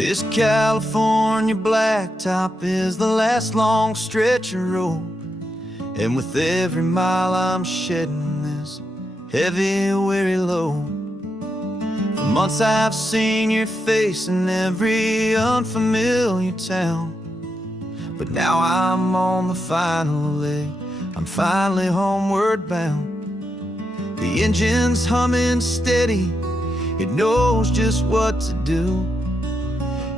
This California blacktop is the last long stretch of road, and with every mile I'm shedding this heavy, weary load. For months I've seen your face in every unfamiliar town, but now I'm on the final leg, I'm finally homeward bound. The engine's humming steady, it knows just what to do.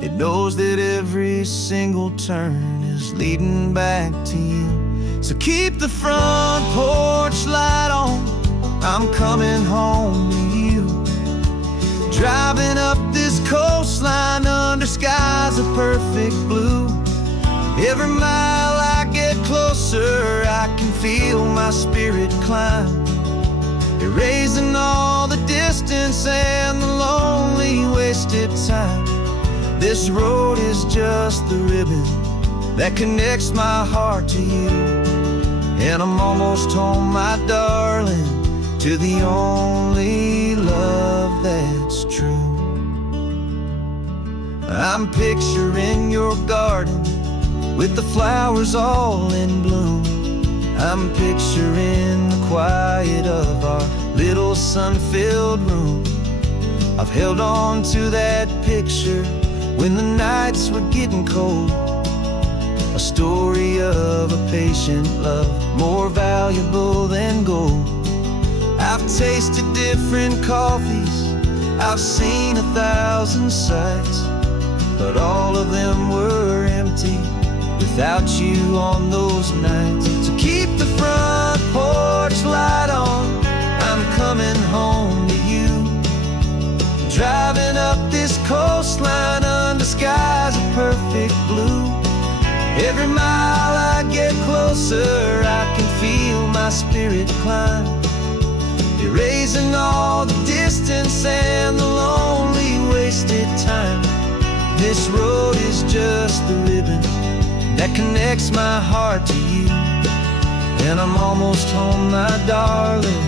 It knows that every single turn is leading back to you. So keep the front porch light on, I'm coming home to you. Driving up this coastline under skies of perfect blue. Every mile I get closer, I can feel my spirit climb, erasing all the distance and the lonely wasted time. This road is just the ribbon that connects my heart to you, and I'm almost home, my darling, to the only love that's true. I'm picturing your garden with the flowers all in bloom. I'm picturing the quiet of our little sun-filled room. I've held on to that picture when the nights were getting cold, a story of a patient love more valuable than gold. I've tasted different coffees, I've seen 1,000 sights, but all of them were empty without you on those nights. So keep the front porch light on, I'm coming home to you. Driving up this coastline under skies of perfect blue. Every mile I get closer, I can feel my spirit climb, erasing all the distance and the lonely wasted time. This road is just the ribbon that connects my heart to you, and I'm almost home, my darling,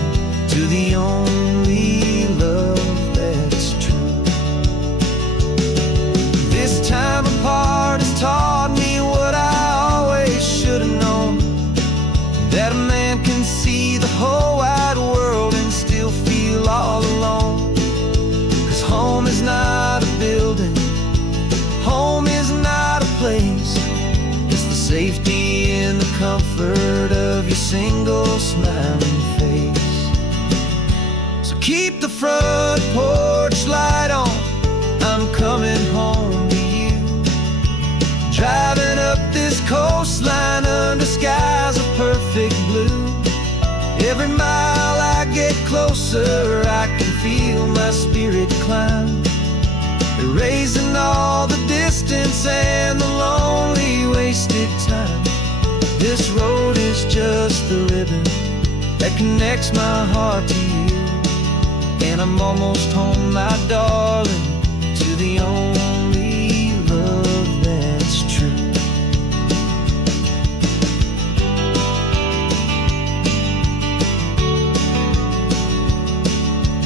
to the only love that's true. This time apart has taught me what I always should have known, that a man can see the whole wide world and still feel all alone. 'Cause home is not a building, home is not a place, it's the safety and the comfort of your single smiling face. So keep the front porch light on, I'm coming home to you. Driving up this coastline under skies of perfect blue. Every mile I get closer, I can feel my spirit climb, erasing all the distance and the lonely wasted time. This road is just the ribbon that connects my heart to you, and I'm almost home, my darling, to the only love that's true.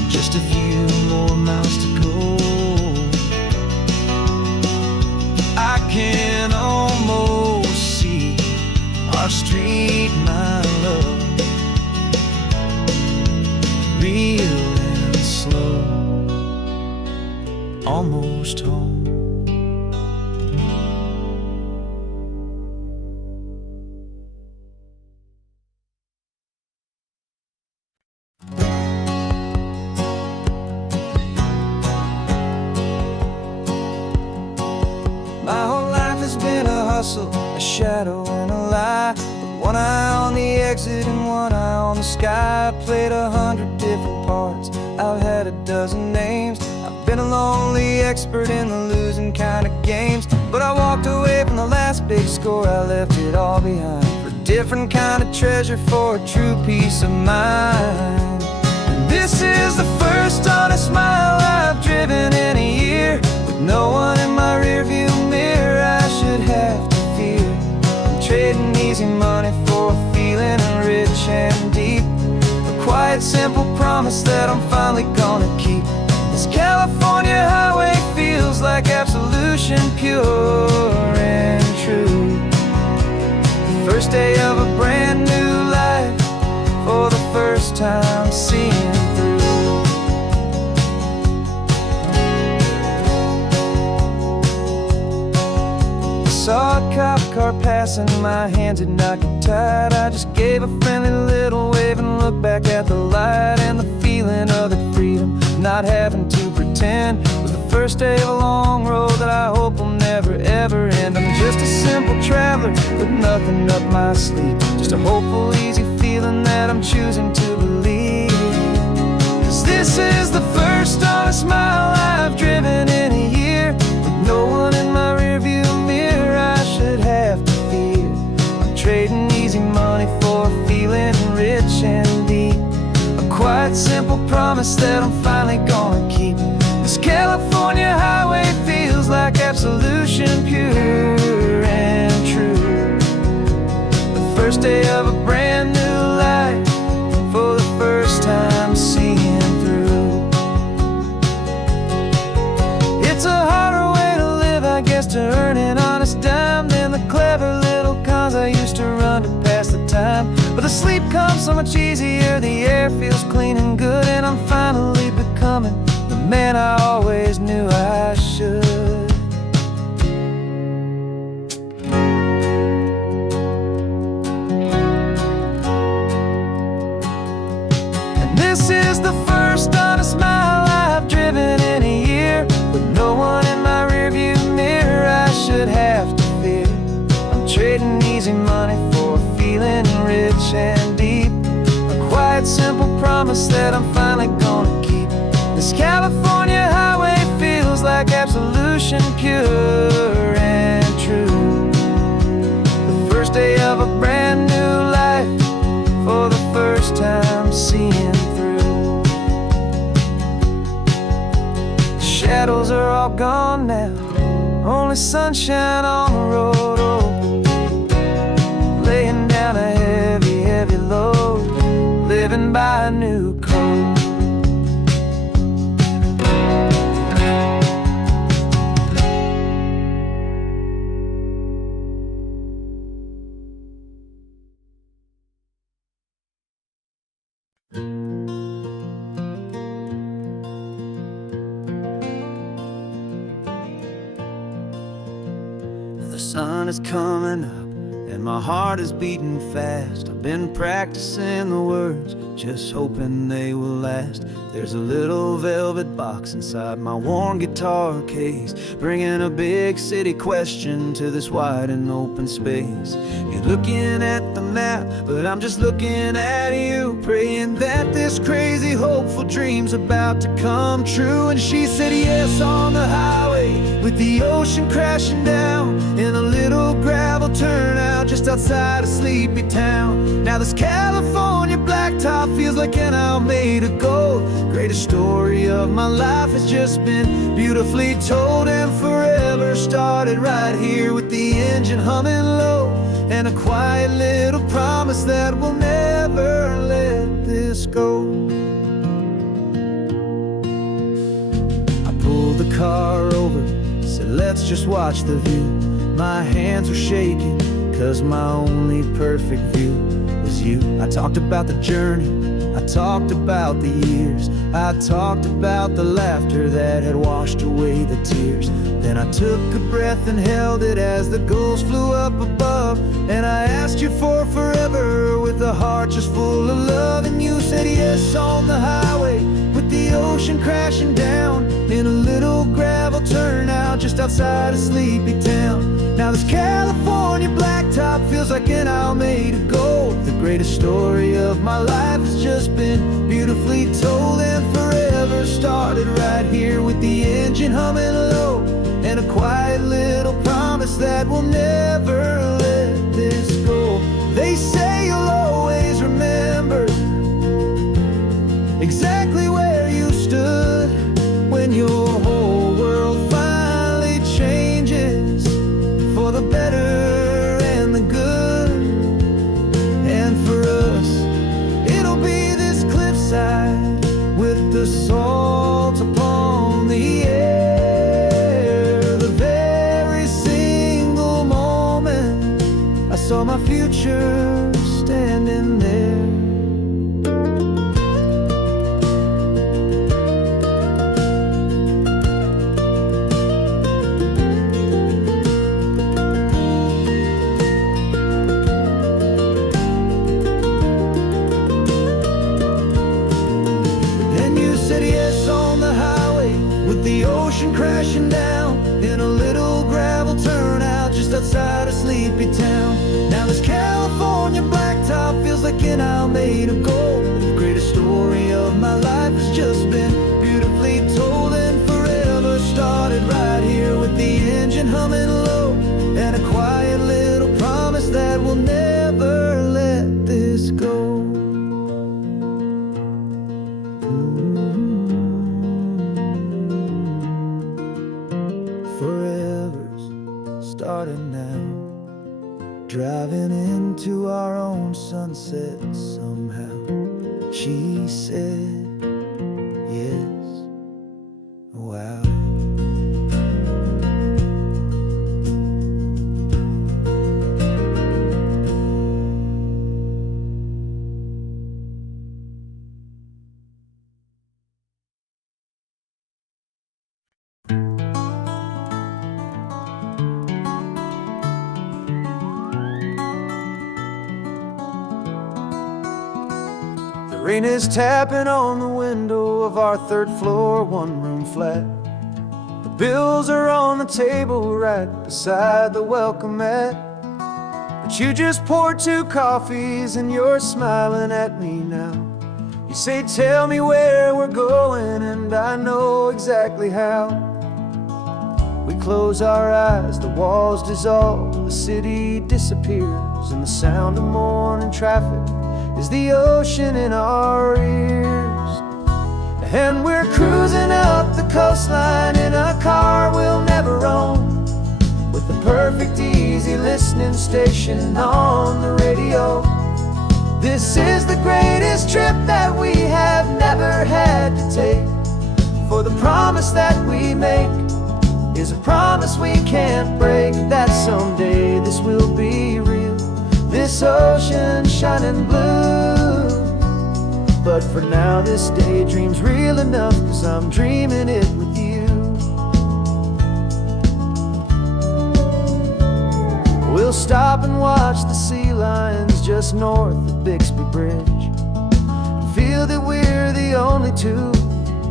Just a few more miles to go, I can almost see our street, my love, real and slow, almost home. My whole life has been a hustle, a shadow and a lie, with one eye on the exit and one eye on the sky. I played 100 different parts, I've had a dozen names. I've been a lonely expert in the losing kind of games, but I walked away from the last big score, I left it all behind for a different kind of treasure, for a true peace of mind. And this is the first honest mile I've driven in a year, with no one in my rearview mirror I should have to fear. I'm trading easy money for a feeling rich and deep, a quiet, simple promise that I'm finally gonna keep. This California highway feels like absolute absolution, pure and true. The first day of a brand new life, for the first time seeing through. Saw a cop car passing, my hands had not got tied. I just gave a friendly little wave and looked back at the light. And the feeling of that freedom, not having to pretend, was the first day of a long road that I hope will never ever end. I'm just a simple traveler with nothing up my sleeve, just a hopeful, easy feeling that I'm choosing to believe. 'Cause this is the first honest mile I've driven in a year, with no one in my rearview mirror I should have to fear. I'm trading easy money for a feeling rich and deep, a quiet, simple promise that I'm finally gonna keep. This California highway feels like absolution, pure and true. The first day of a brand new life, for the first time seeing through. It's a harder way to live, I guess, to earn an honest dime than the clever little cons I used to run to pass the time. But the sleep comes so much easier, the air feels clean and good, and I'm finally becoming the man I always knew I should. And this is the first honest mile I've driven in a year, with no one in my rearview mirror I should have to fear. I'm trading easy money for a feeling rich and deep, a quiet, simple promise that I'm finally gonna keep. This California highway feels like absolution, pure and true. The first day of a brand new life, for the first time seeing through. The shadows are all gone now, only sunshine on the road. Oh, laying down a heavy, heavy load, living by a new code. The sun is coming up and my heart is beating fast. I've been practicing the words, just hoping they will last. There's a little velvet box inside my worn guitar case, bringing a big city question to this wide and open space. You're looking at the map, but I'm just looking at you, praying that this crazy hopeful dream's about to come true. And she said yes on the highway, with the ocean crashing down in a little gravel turnout just outside of sleepy town. Now this California blacktop feels like an hour made of gold. Greatest story of my life has just been beautifully told, and forever started right here with the engine humming low, and a quiet little promise that we'll never let this go. I pulled the car over, said let's just watch the view. My hands were shaking, 'cause my only perfect view was you. I talked about the journey, I talked about the years, I talked about the laughter that had washed away the tears. Then I took a breath and held it as the gulls flew up above, and I asked you for forever with a heart just full of love. And you said yes on the highway, with the ocean crashing down in a little gravel turnout just outside of sleepy town. Now this California blacktop feels like an hour made of gold. The greatest story of my life has just been beautifully told, and forever started right here with the engine humming low, and a quiet little promise that we'll never let this go. They say you'll always remember exactly where you stood when your whole world finally changes for the better and the good. And for us, it'll be this cliffside with the salt upon the air, the saw my future standing there. And you said yes on the highway, with the ocean crashing down in a little gravel turnout just outside of sleepy town. Now this California blacktop feels like an isle made of gold. The greatest story of my life has just been beautifully told, and forever started right here with the engine humming low, and a quiet little promise that we'll never let this go. Forever's starting now, driving into our own sunset somehow. She said yes, wow. The rain is tapping on the window of our third floor, one-room flat. The bills are on the table right beside the welcome mat. But you just poured 2 coffees and you're smiling at me now. You say, tell me where we're going, and I know exactly how. We close our eyes, the walls dissolve, the city disappears, and the sound of morning traffic is the ocean in our ears. And we're cruising up the coastline in a car we'll never own, with the perfect easy listening station on the radio. This is the greatest trip that we have never had to take, for the promise that we make is a promise we can't break, that someday this will be real, this ocean shining blue. But for now this daydream's real enough, 'cause I'm dreaming it with you. We'll stop and watch the sea lions just north of Bixby Bridge, and feel that we're the only 2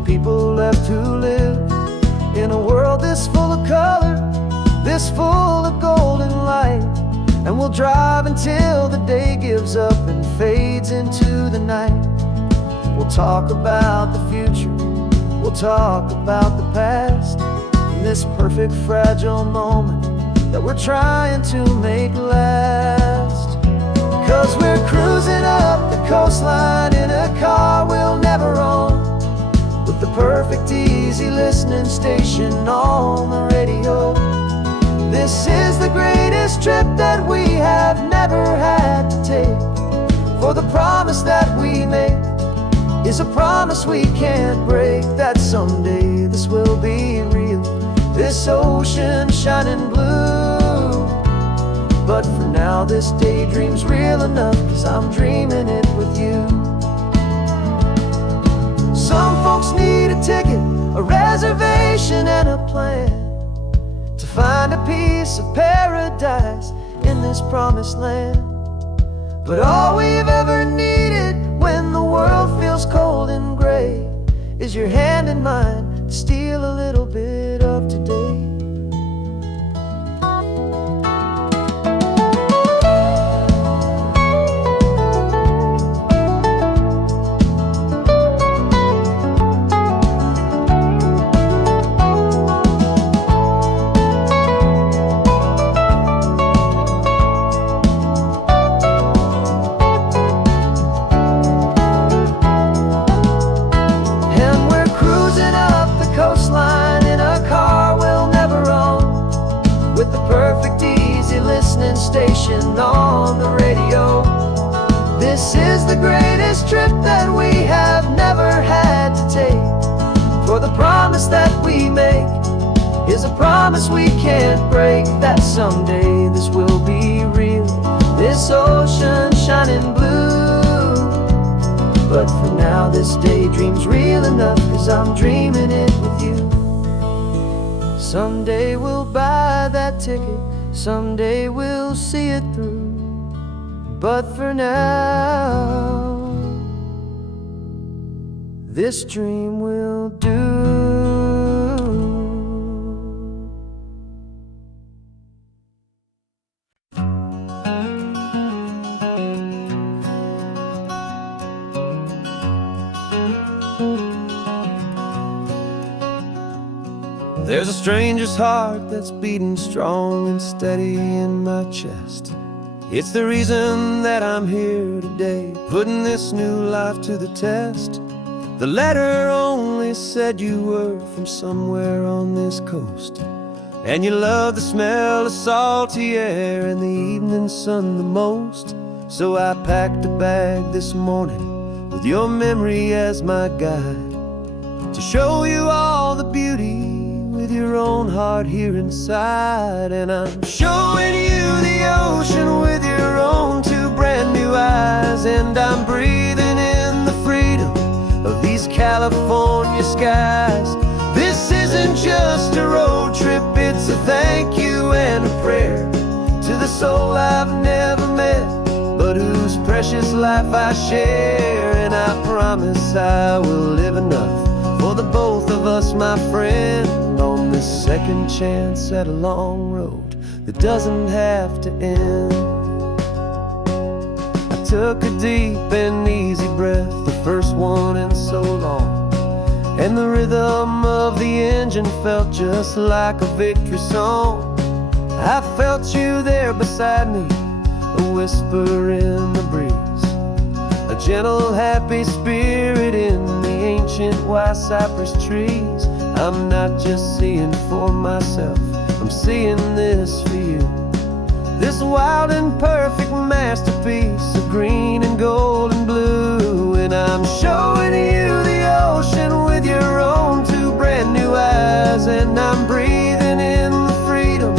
people left who live in a world this full of color, this full of golden light. And we'll drive until the day gives up and fades into the night. We'll talk about the future, we'll talk about the past, in this perfect fragile moment that we're trying to make last. 'Cause we're cruising up the coastline in a car we'll never own, with the perfect easy listening station on the radio. This is the greatest trip that we have never had to take, for the promise that we make is a promise we can't break, that someday this will be real, this ocean shining blue. But for now this daydream's real enough, 'cause I'm dreaming it with you. Some folks need a ticket, a reservation and a plan, to find a piece of paradise in this promised land. But all we've ever needed when the world feels cold and gray is your hand in mine to steal a little bit of today. Station on the radio. This is the greatest trip that we have never had to take, for the promise that we make is a promise we can't break, that someday this will be real, But for now this daydream's real enough, 'cause I'm dreaming it with you. Someday we'll buy that ticket, someday we'll see it through. But for now, this dream will do. There's a stranger's heart that's beating strong and steady in my chest. It's the reason that I'm here today, putting this new life to the test. The letter only said you were from somewhere on this coast, and you love the smell of salty air and the evening sun the most. So I packed a bag this morning with your memory as my guide, to show you all the beauty with your own heart here inside. And I'm showing you the ocean with your own two brand new eyes, and I'm breathing in the freedom of these California skies. This isn't just a road trip, it's a thank you and a prayer to the soul I've never met, but whose precious life I share. And I promise I will live enough for the both of us, my friend, on this second chance at a long road that doesn't have to end. I took a deep and easy breath, the first one in so long, and the rhythm of the engine felt just like a victory song. I felt you there beside me, a whisper in the breeze, a gentle happy spirit in the ancient white cypress trees. I'm not just seeing for myself, I'm seeing this for you. This wild and perfect masterpiece of green and gold and blue. And I'm showing you the ocean with your own two brand new eyes, and I'm breathing in the freedom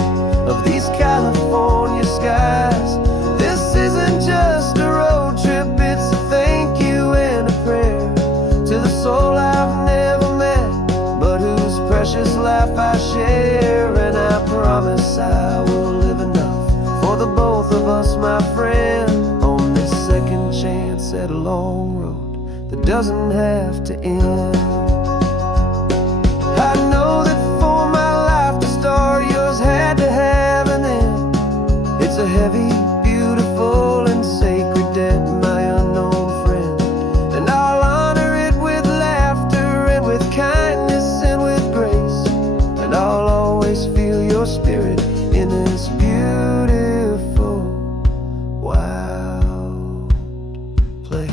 of these California skies. This isn't just a road trip, it's a thank you and a prayer to the soul I've never met, but whose precious life I share. And I promise I will live enough for the both of us, my friend, on this second chance at a long road that doesn't have to end. I know that for my life to start, yours had to have an end. It's a heavy, beautiful, and sacred debt, my unknown friend, and I'll honor it with laughter and with kindness and with grace, and I'll always feel your spirit in this beautiful, wild place.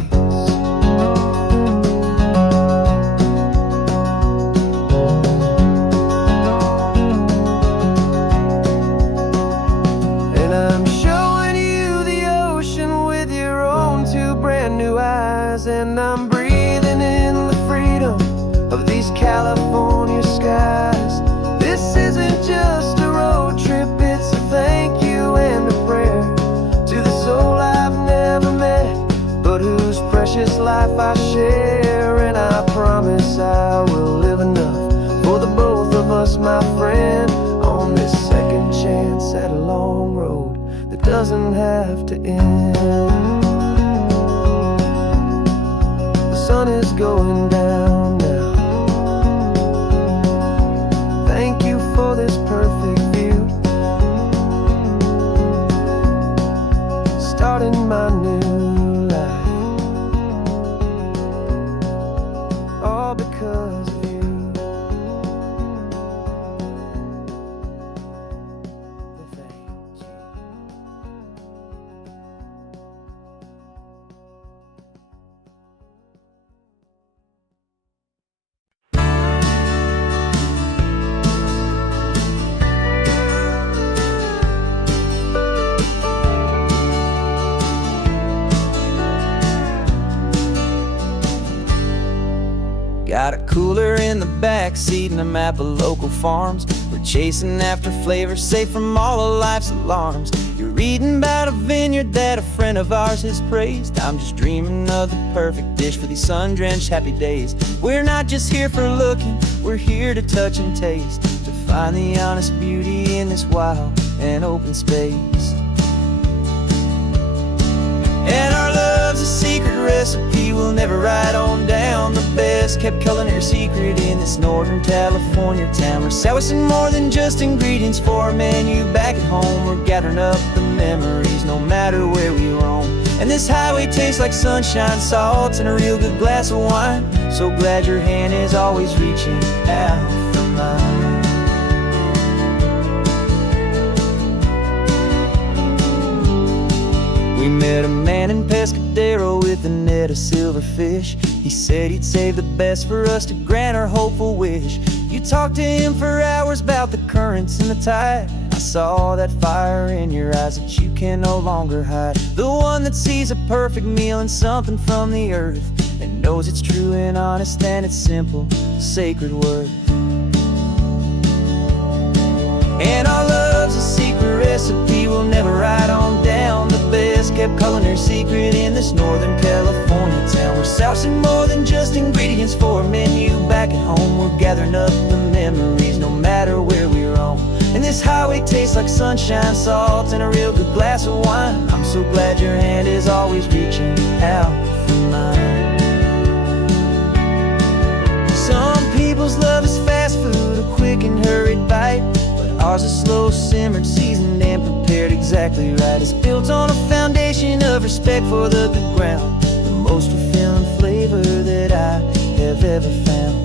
And I'm showing you the ocean with your own two brand new eyes, and I'm breathing in the freedom of these California skies. This isn't just a road trip, it's a thank you and a prayer to the soul I've never met, but whose precious life I share. And I promise I will live enough for the both of us, my friend, on this second chance at a long road that doesn't have to end. The sun is going down now. Thank you for this perfect view, starting my new life, all because of you. Thank you. Got a cooler in the back seat and a map of local farms. We're chasing after flavors safe from all of life's alarms. You're reading about a vineyard that a friend friend of ours has praised. I'm just dreaming of the perfect dish for these sun-drenched happy days. We're not just here for looking, we're here to touch and taste, to find the honest beauty in this wild and open space. And our love's a secret recipe we'll never write on down. The best kept culinary secret in this Northern California town. We're selling more than just ingredients for a menu back at home. We're gathering up the memories no matter where we roam. And this highway tastes like sunshine, salt, and a real good glass of wine. So glad your hand is always reaching out for mine. We met a man in Pescadero with a net of silverfish. He said he'd save the best for us to grant our hopeful wish. You talked to him for hours about the currents and the tide. I saw that fire in your eyes that you can no longer hide. The one that sees a perfect meal in something from the earth, and knows it's true and honest and it's simple, sacred worth. And our love's a secret recipe we'll never write on down. The best kept culinary secret in this Northern California town. We're sourcing more than just ingredients for a menu back at home. We're gathering up the memories no matter where we roam. And this highway tastes like sunshine, salt, and a real good glass of wine. I'm so glad your hand is always reaching out for mine. Some people's love is fast food, a quick and hurried bite. Ours is slow simmered, seasoned, and prepared exactly right. It's built on a foundation of respect for the good ground, the most fulfilling flavor that I have ever found.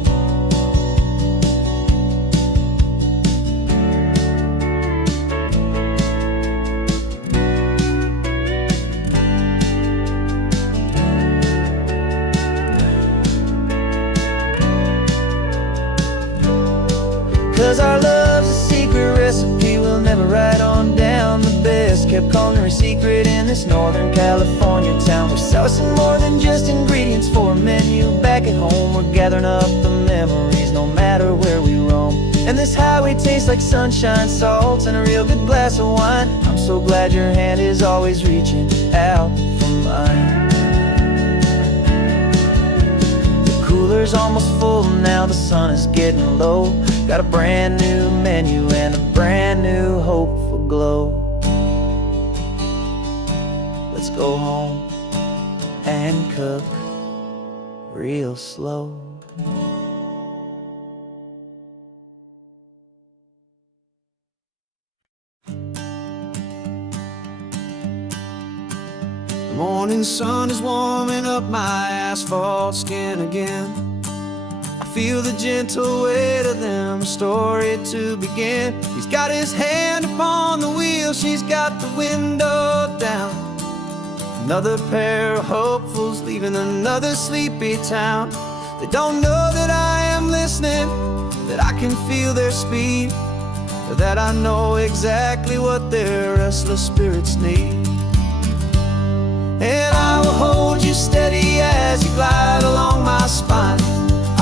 'Cause our love's a secret recipe we'll never write on down. The best kept culinary secret in this Northern California town. We're sourcing more than just ingredients for a menu back at home. We're gathering up the memories no matter where we roam. And this highway tastes like sunshine, salt, and a real good glass of wine. I'm so glad your hand is always reaching out for mine. The cooler's almost full now, the sun is getting low. Got a brand new menu and a brand new hopeful glow. Let's go home and cook real slow. The morning sun is warming up my asphalt skin again. I feel the gentle weight of them, a story to begin. He's got his hand upon the wheel, she's got the window down. Another pair of hopefuls leaving another sleepy town. They don't know that I am listening, that I can feel their speed, or that I know exactly what their restless spirits need. And I will hold you steady as you glide along my spine.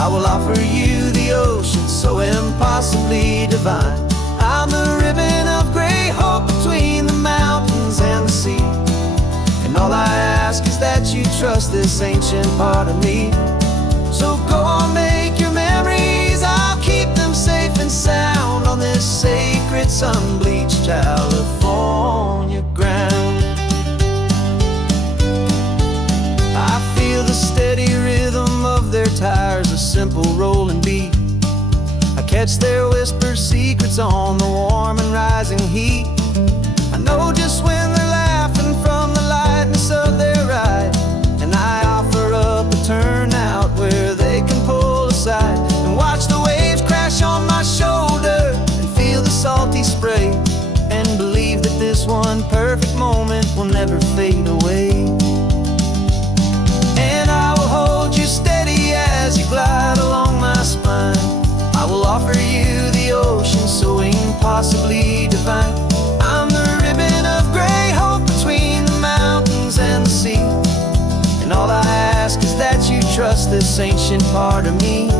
I will offer you the ocean so impossibly divine. I'm the ribbon of gray hope between the mountains and the sea. And all I ask is that you trust this ancient part of me. So go on, make your memories, I'll keep them safe and sound on this sacred sun-bleached California ground. I feel the steady rhythm of their tires, a simple rolling beat. I catch their whispered secrets on the warm and rising heat. I know just when they're laughing from the lightness of their ride, and I offer up a turnout where they can pull aside and watch the waves crash on my shoulder and feel the salty spray, and believe that this one perfect moment will never fade away. Hold you steady as you glide along my spine. I will offer you the ocean so impossibly divine. I'm the ribbon of gray hope between the mountains and the sea. And all I ask is that you trust this ancient part of me.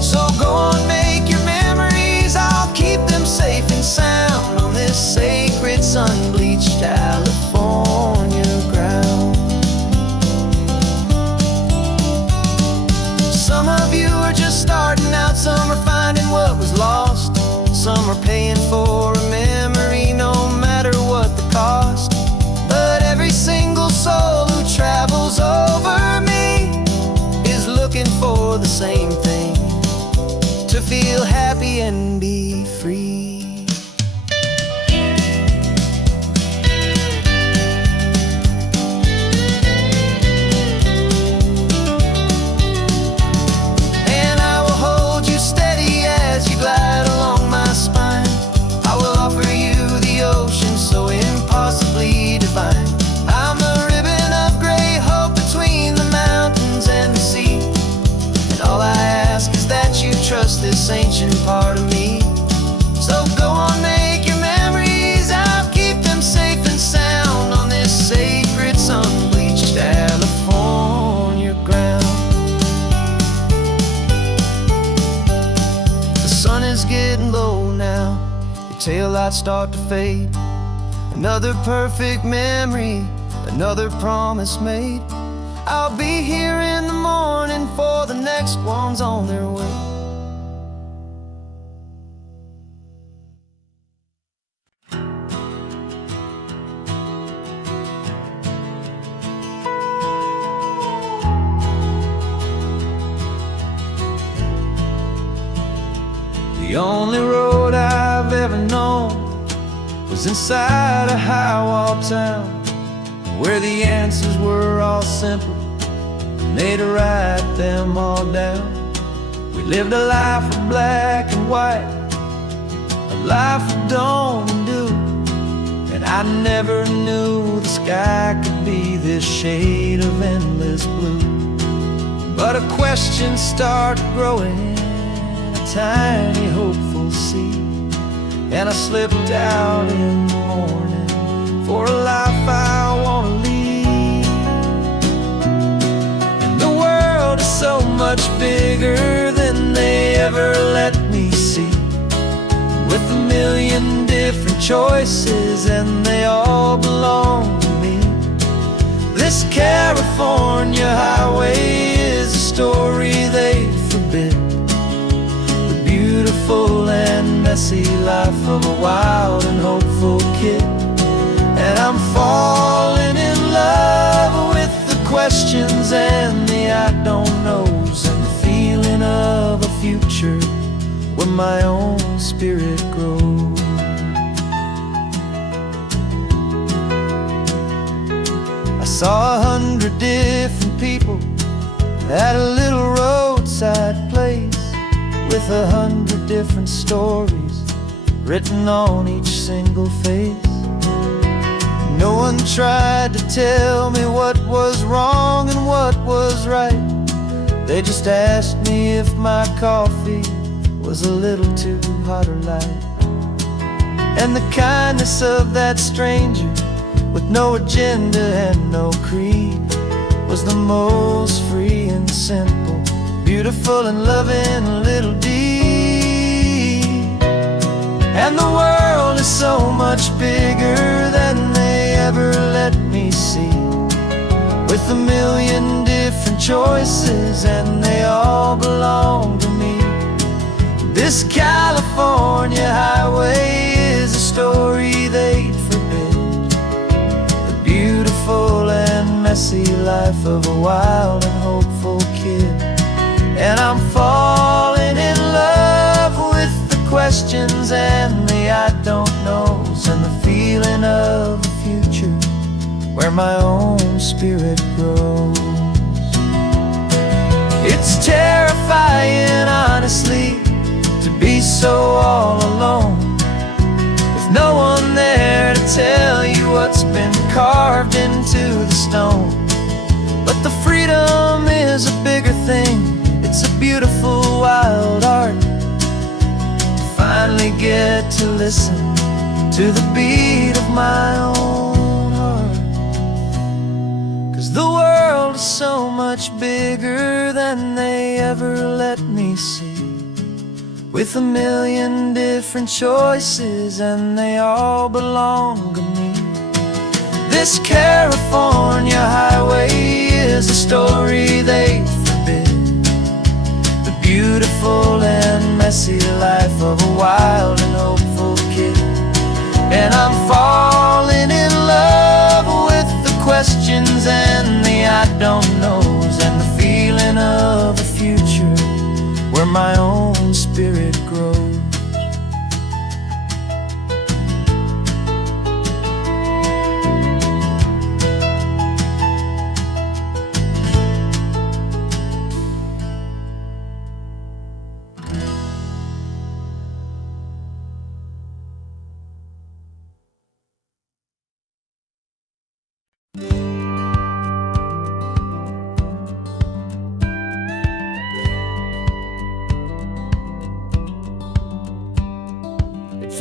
So go on, make your memories, I'll keep them safe and sound on this sacred sun-bleached California ground. lights start to fade. Another perfect memory, another promise made. I'll be here in the morning for the next ones on their way. The only road I've ever known was inside a high-wall town, where the answers were all simple, and they'd write them all down. We lived a life of black and white, a life of dawn and dew, and I never knew the sky could be this shade of endless blue. But a question started growing, a tiny hopeful seed, and I slipped out in the morning for a life I want to lead. And the world is so much bigger than they ever let me see, with a million different choices and they all belong to me. This California highway is a story they forbid, the beautiful and messy life of a wild and hopeful kid. And I'm falling in love with the questions and the I don't knows, and the feeling of a future where my own spirit grows. I saw 100 different people at a little roadside place, with 100 different stories written on each single face. No one tried to tell me what was wrong and what was right. They just asked me if my coffee was a little too hot or light. And the kindness of that stranger, with no agenda and no creed, was the most free and simple, beautiful and loving little deed. And the world is so much bigger than they ever let me see, with a million different choices and they all belong to me. This California highway is a story they'd forbid, the beautiful and messy life of a wild and hopeful kid. And I'm falling in love with the questions and the I don't knows, and the feeling of a future where my own spirit grows. It's terrifying, honestly, to be so all alone, with no one there to tell you what's been carved into the stone. But the freedom is a bigger thing, it's a beautiful wild art, to finally get to listen to the beat of my own heart. 'Cause the world is so much bigger than they ever let me see, with a million different choices and they all belong to me. This California highway is a story they forbid, the beautiful and messy life of a wild and hopeful kid. And I'm falling in love with the questions and the I don't knows, and the feeling of a future where my own spirit grows.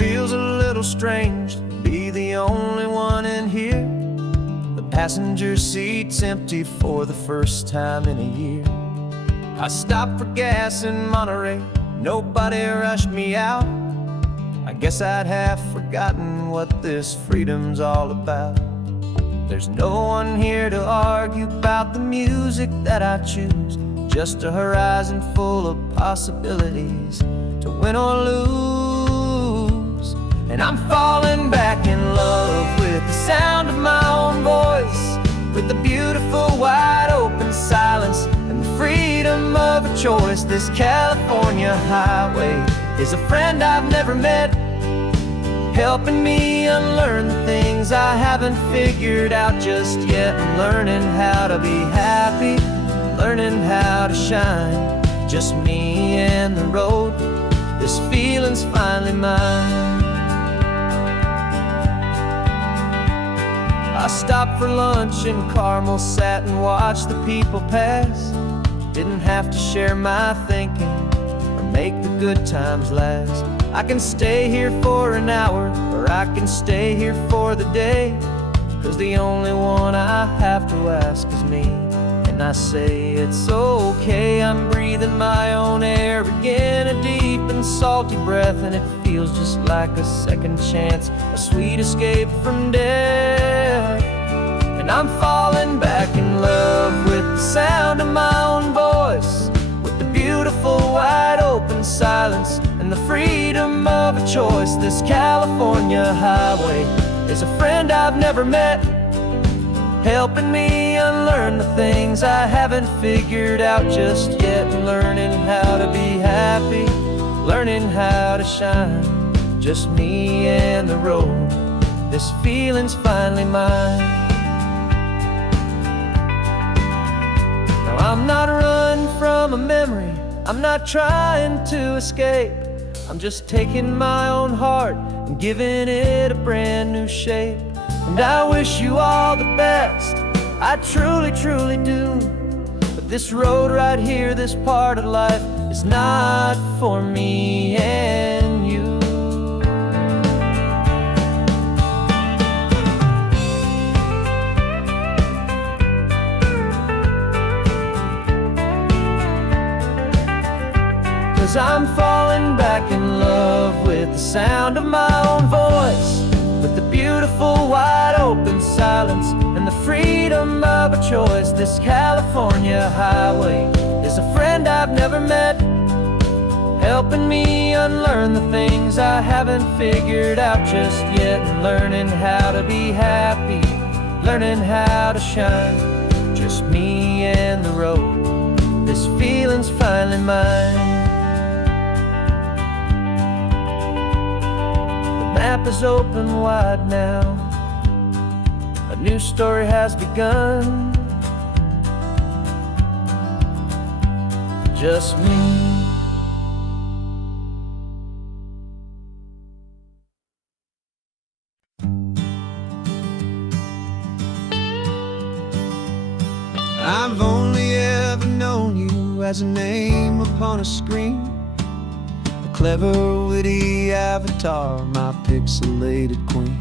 Feels a little strange to be the only one in here. The passenger seat's empty for the first time in a year. I stopped for gas in Monterey, nobody rushed me out. I guess I'd have forgotten what this freedom's all about. There's no one here to argue about the music that I choose, just a horizon full of possibilities to win or lose. And I'm falling back in love with the sound of my own voice, with the beautiful wide open silence and the freedom of a choice. This California highway is a friend I've never met, helping me unlearn the things I haven't figured out just yet. I'm learning how to be happy, learning how to shine, just me and the road. This feeling's finally mine. I stopped for lunch in Carmel, sat and watched the people pass. Didn't have to share my thinking or make the good times last. I can stay here for an hour, or I can stay here for the day, 'cause the only one I have to ask is me. And I say it's okay, I'm breathing my own air again, a deep and salty breath, and it feels just like a second chance, a sweet escape from death. And I'm falling back in love with the sound of my own voice, with the beautiful wide open silence and the freedom of a choice. This California highway is a friend I've never met, helping me unlearn the things I haven't figured out just yet. Learning how to be happy, learning how to shine, just me and the road. This feeling's finally mine. Now I'm not running from a memory, I'm not trying to escape. I'm just taking my own heart and giving it a brand new shape. And I wish you all the best, I truly, truly do. But this road right here, this part of life, is not for me and you. Cause I'm falling back in love with the sound of my own voice, with the beautiful wide open silence and the freedom of a choice. This California highway is a friend I've never met, helping me unlearn the things I haven't figured out just yet. And learning how to be happy, learning how to shine, just me and the road. This feeling's finally mine. The map is open wide now, a new story has begun, just me. I've only ever known you as a name upon a screen, a clever, witty avatar, my pixelated queen.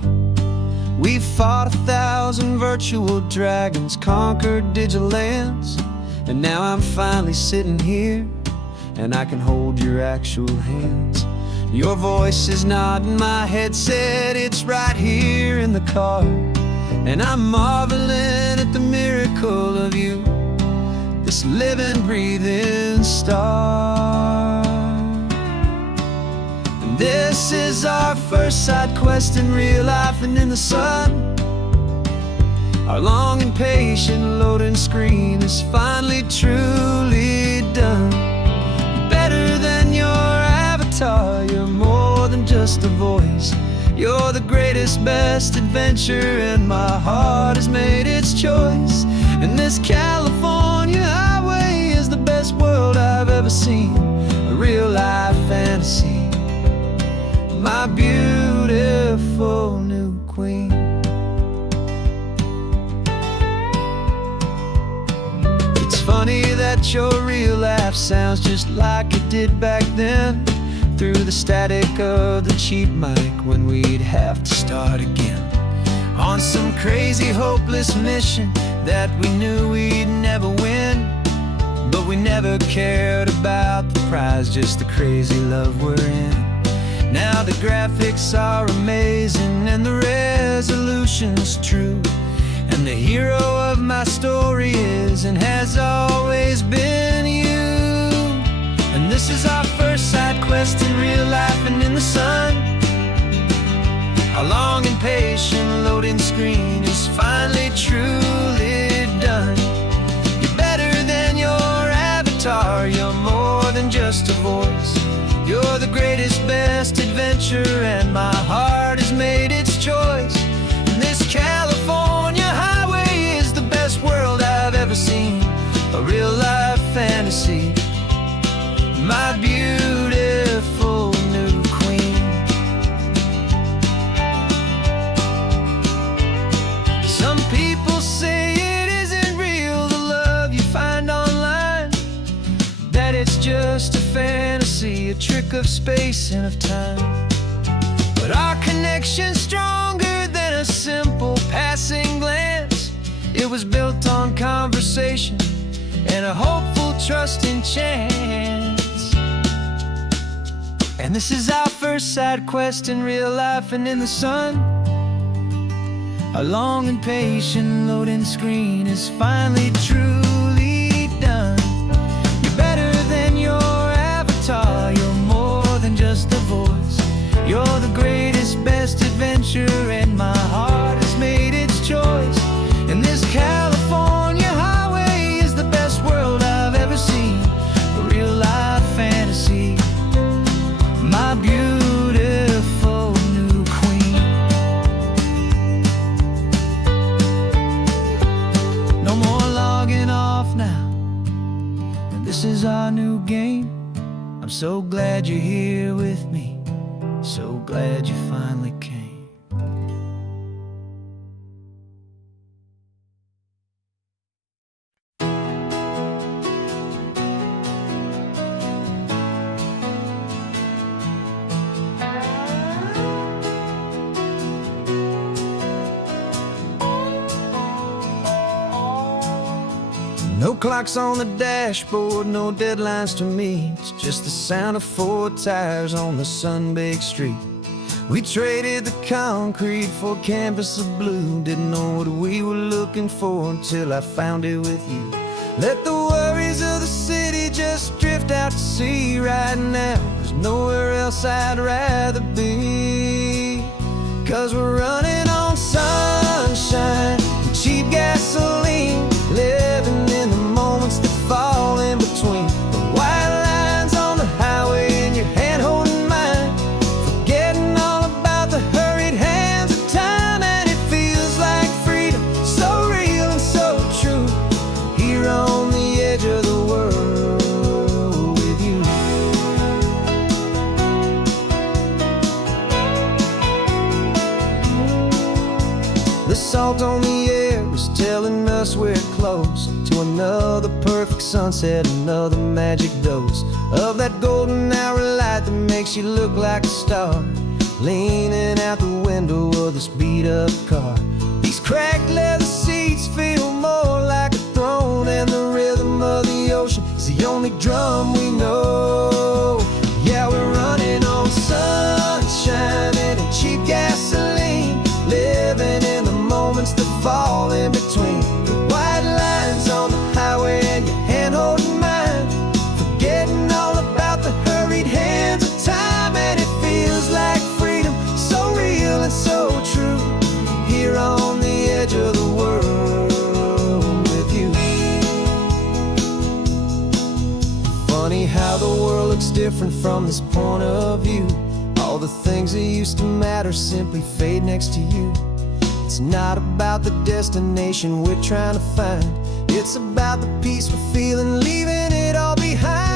We've fought 1,000 virtual dragons, conquered digital lands, and now I'm finally sitting here, and I can hold your actual hands. Your voice is not in my headset, it's right here in the car, and I'm marveling at the miracle of you, this living, breathing star. And this is our first side quest in real life and in the sun. Our long and patient loading screen is finally truly done. You're better than your avatar, you're more than just a voice. You're the greatest, best adventure, and my heart has made its choice. And this California highway is the best world I've ever seen, a real life fantasy, my beautiful new queen. It's funny that your real life sounds just like it did back then, through the static of the cheap mic when we'd have to start again, on some crazy hopeless mission that we knew we'd never win. But we never cared about the prize, just the crazy love we're in. Now the graphics are amazing and the resolution's true. And the hero of my story is and has always been you. And this is our first side quest in real life and in the sun. Our long and patient loading screen is finally truly done. You're better than your avatar, you're more than just a voice. You're the greatest, best adventure, and my heart has made its choice. And this California highway is the best world I've ever seen. A real life fantasy, my beautiful new queen. Some people say it isn't real, the love you find online, that it's just a fantasy, a trick of space and of time. But our connection's stronger than a simple passing glance. It was built on conversation and a hopeful, trusting chance. And this is our first side quest in real life and in the sun. Our long and patient loading screen is finally truly done. You're better than your avatar, you're more than just a voice. You're the greatest, best adventure, and my heart has made its choice. And this California highway is the best world I've ever seen. A real life fantasy, my beautiful new queen. No more logging off now, and this is our new game. I'm so glad you're here with me, so glad you finally came. No clocks on the dashboard, no deadlines to meet. It's just the sound of 4 tires on the sun-baked street. We traded the concrete for a canvas of blue. Didn't know what we were looking for until I found it with you. Let the worries of the city just drift out to sea right now. There's nowhere else I'd rather be. 'Cause we're running on sunshine and cheap gasoline, living in the moments that fall in between. The white lines on the highway and your hand holding mine, forgetting all about the hurried hands of time. And it feels like freedom, so real and so true, here on the edge of the world with you. The salt on the air was telling us we're close to another perfect sunset, another magic dose of that golden hour light that makes you look like a star, leaning out the window of this beat-up car. These cracked leather seats feel more like a throne, and the rhythm of the ocean is the only drum we know. Yeah, we're running on sunshine and a cheap gasoline, living in the moments that fall in between. The white lines on the highway and your hand holding mine, forgetting all about the hurried hands of time. And it feels like freedom, so real and so true, here on the edge of the world with you. Funny how the world looks different from this point of view. All the things that used to matter simply fade next to you. It's not about the destination we're trying to find, it's about the peace we're feeling, leaving it all behind.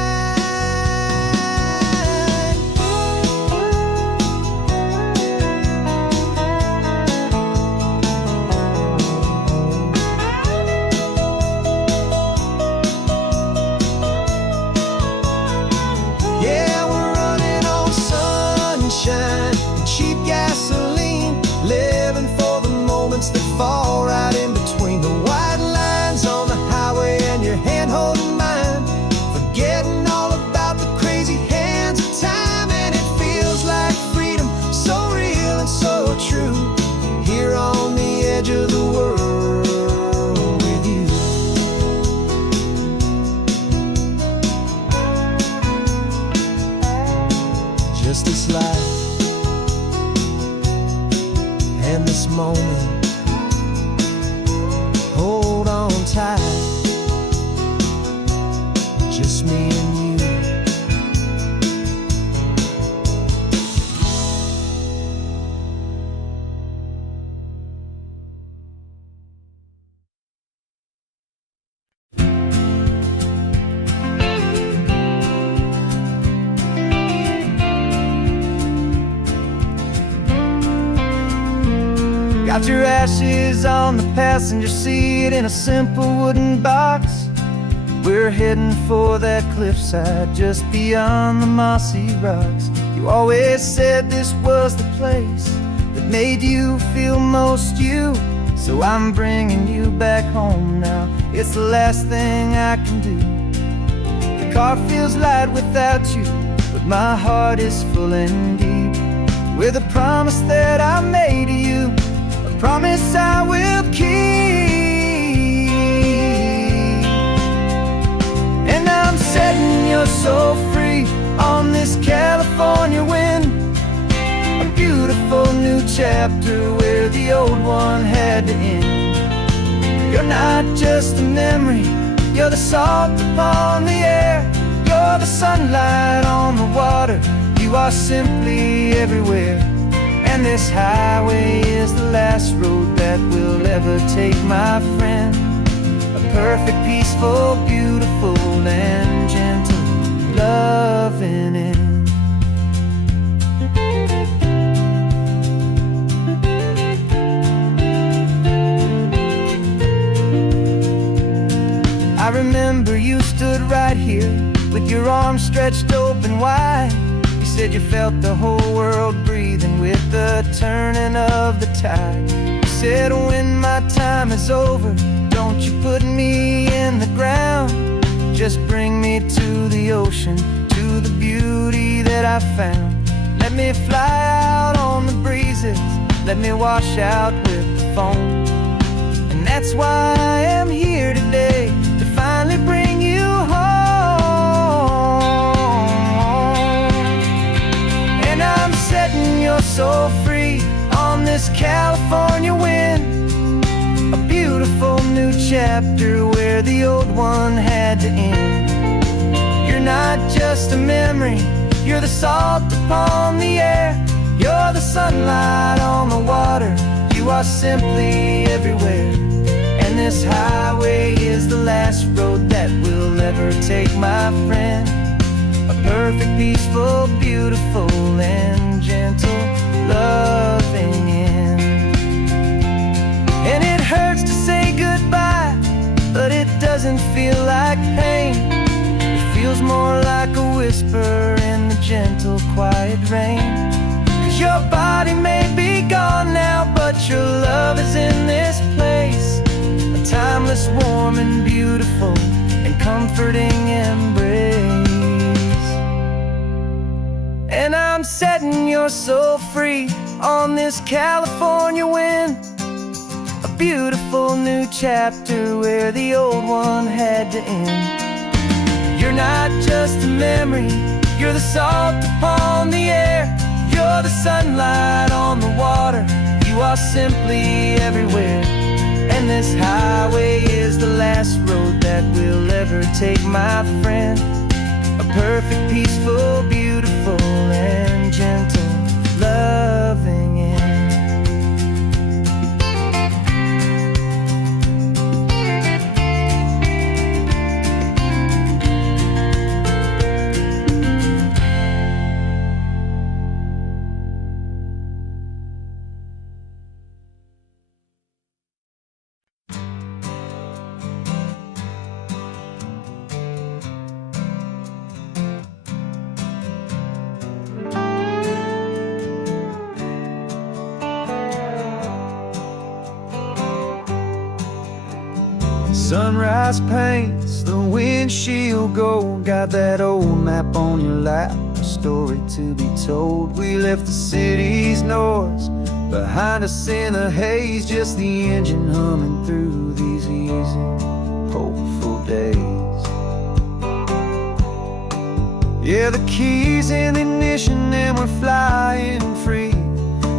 Yeah, we're running on sunshine and cheap gasoline, living for the moments that fall right in between. The white lines on the highway and your hand holding mine, Out your ashes on the passenger seat in a simple wooden box. We're heading for that cliffside just beyond the mossy rocks. You always said this was the place that made you feel most you. So I'm bringing you back home now. It's the last thing I can do. The car feels light without you, but my heart is full and deep with a promise that I made to you, a promise I will keep. And I'm setting your soul free on this California wind, a beautiful new chapter where the old one had to end. You're not just a memory, you're the salt upon the air, you're the sunlight on the water, you are simply everywhere. And this highway is the last road that we'll ever take, my friend. A perfect, peaceful, beautiful, and gentle, loving end. I remember you stood right here with your arms stretched open wide. You said you felt the whole world breathing with the turning of the tide. You said when my time is over, don't you put me in the ground, just bring me to the ocean, to the beauty that I found. Let me fly out on the breezes, let me wash out with the foam. And that's why I am here today, to finally bring you home. And I'm setting your soul free on this California wind, a beautiful new chapter where the old one had to end. You're not just a memory, you're the salt upon the air, you're the sunlight on the water, you are simply everywhere. And this highway is the last road that we'll ever take, my friend. A perfect, peaceful, beautiful, and gentle, loving end. And it hurts to say goodbye, but it doesn't feel like pain. It feels more like a whisper in the gentle, quiet rain. 'Cause your body may be gone now, but your love is in this place, a timeless, warm, and beautiful, and comforting embrace. And I'm setting your soul free on this California wind, a beautiful new chapter where the old one had to end. You're not just a memory, you're the salt upon the air, you're the sunlight on the water, you are simply everywhere. And this highway is the last road that we'll ever take, my friend. A perfect, peaceful, beautiful, and gentle, loving end. Sunrise paints the windshield gold, got that old map on your lap, a story to be told. We left the city's noise behind us in the haze, just the engine humming through these easy, hopeful days. Yeah, the keys in the ignition and we're flying free,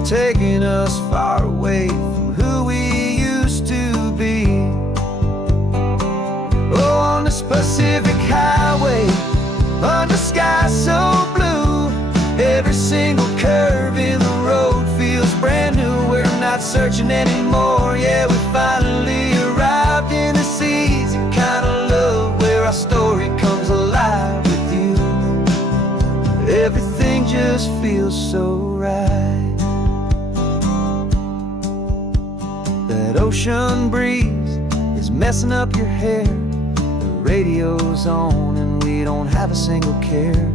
taking us far away from who we used to be. Oh, on this Pacific highway, under sky so blue, every single curve in the road feels brand new. We're not searching anymore, yeah, we finally arrived in this easy kind of love where our story comes alive with you. Everything just feels so right. ocean breeze is messing up your hair. The radio's on and we don't have a single care.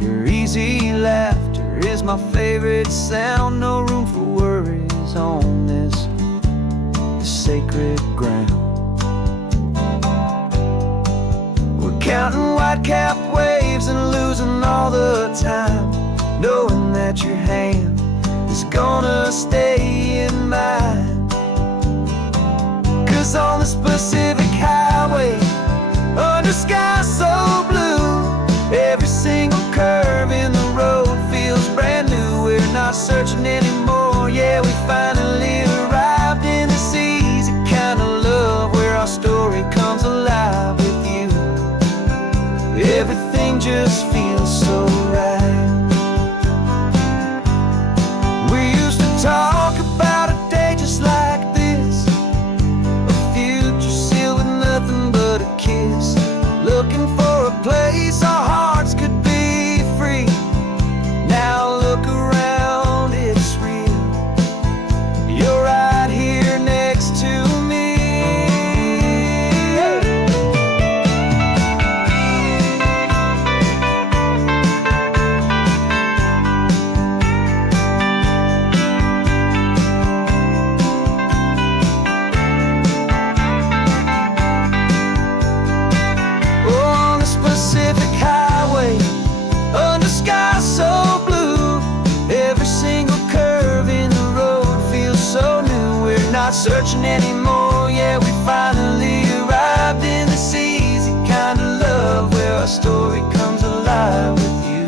Your easy laughter is my favorite sound. No room for worries on this sacred ground. We're counting white-capped waves and losing all the time, knowing that your hand is gonna stay in mine. 'Cause on this Pacific highway, under sky so blue, every single curve in the road feels brand new. We're not searching anymore, yeah, we finally arrived in this easy kind of love where our story comes alive with you. Everything just feels so right. We used to talk about a day just like this, a future sealed with nothing but a kiss, looking for a place our hearts could be free. Now look around, it's real. You're right here next to me. On this Pacific highway, under sky so blue, every single curve in the road feels so new. We're not searching anymore, yeah, we finally arrived in this easy kind of love where our story comes alive with you.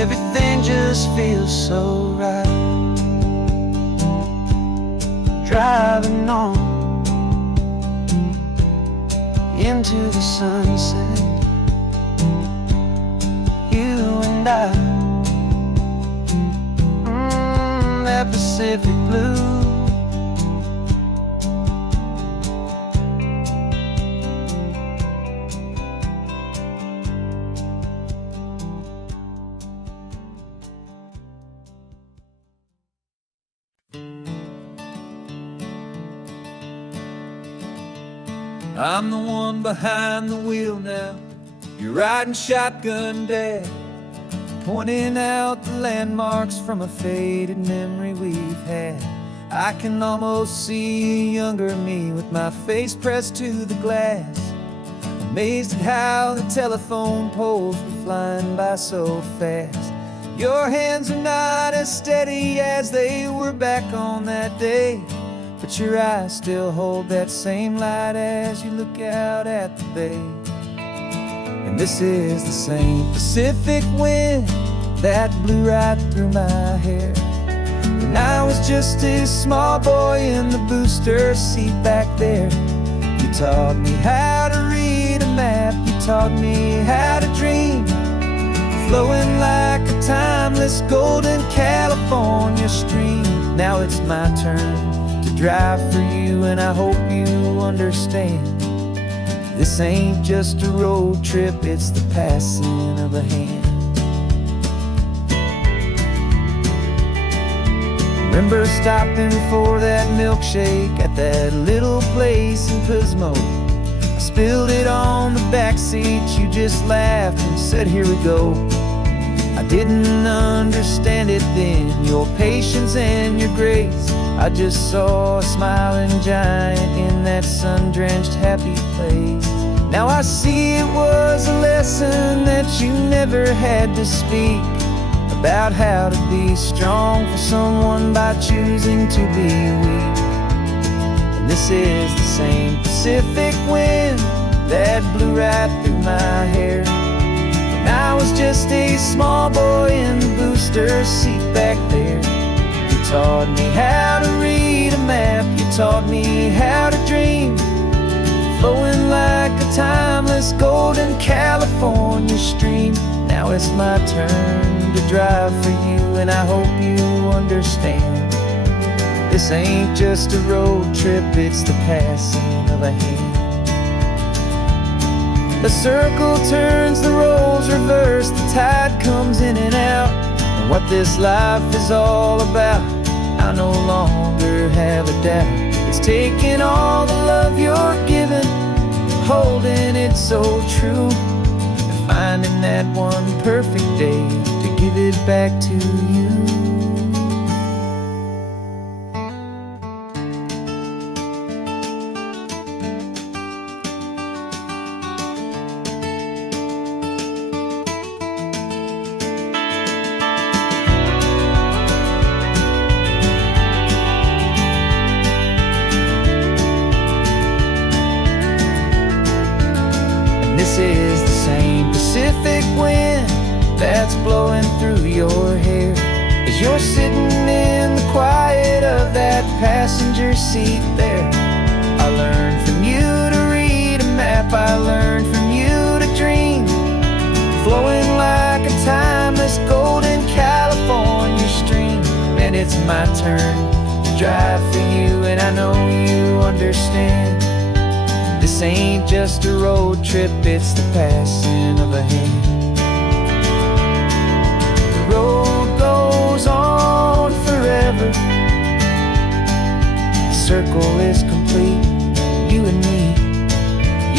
Everything just feels so right. Driving on into the sunset, you and I, that Pacific blue. I'm the one behind the wheel now. You're riding shotgun, Dad, pointing out the landmarks from a faded memory we've had. I can almost see a younger me with my face pressed to the glass, amazed at how the telephone poles were flying by so fast. Your hands are not as steady as they were back on that day, but your eyes still hold that same light as you look out at the bay. And this is the same Pacific wind that blew right through my hair when I was just a small boy in the booster seat back there. You taught me how to read a map, you taught me how to dream, flowing like a timeless golden California stream. Now it's my turn to drive for you, and I hope you understand. This ain't just a road trip, it's the passing of a hand. Remember stopping for that milkshake at that little place in Pismo? I spilled it on the back seat, you just laughed and said, here we go. I didn't understand it then, your patience and your grace. I just saw a smiling giant in that sun-drenched happy place. Now I see it was a lesson that you never had to speak, about how to be strong for someone by choosing to be weak. And this is the same Pacific wind that blew right through my hair when I was just a small boy in the booster seat back there. You taught me how to read a map, you taught me how to dream, flowing like a timeless golden California stream. Now it's my turn to drive for you, and I hope you understand. This ain't just a road trip, it's the passing of a hand. The circle turns, the roles reverse, the tide comes in and out. And what this life is all about, I no longer have a doubt. It's taking all the love you're given, holding it so true, and finding that one perfect day to give it back to you. This is the same Pacific wind that's blowing through your hair as you're sitting in the quiet of that passenger seat there. I learned from you to read a map, I learned from you to dream, flowing like a timeless golden California stream. And it's my turn to drive for you, and I know you understand. This ain't just a road trip, it's the passing of a hand. The road goes on forever, the circle is complete, you and me,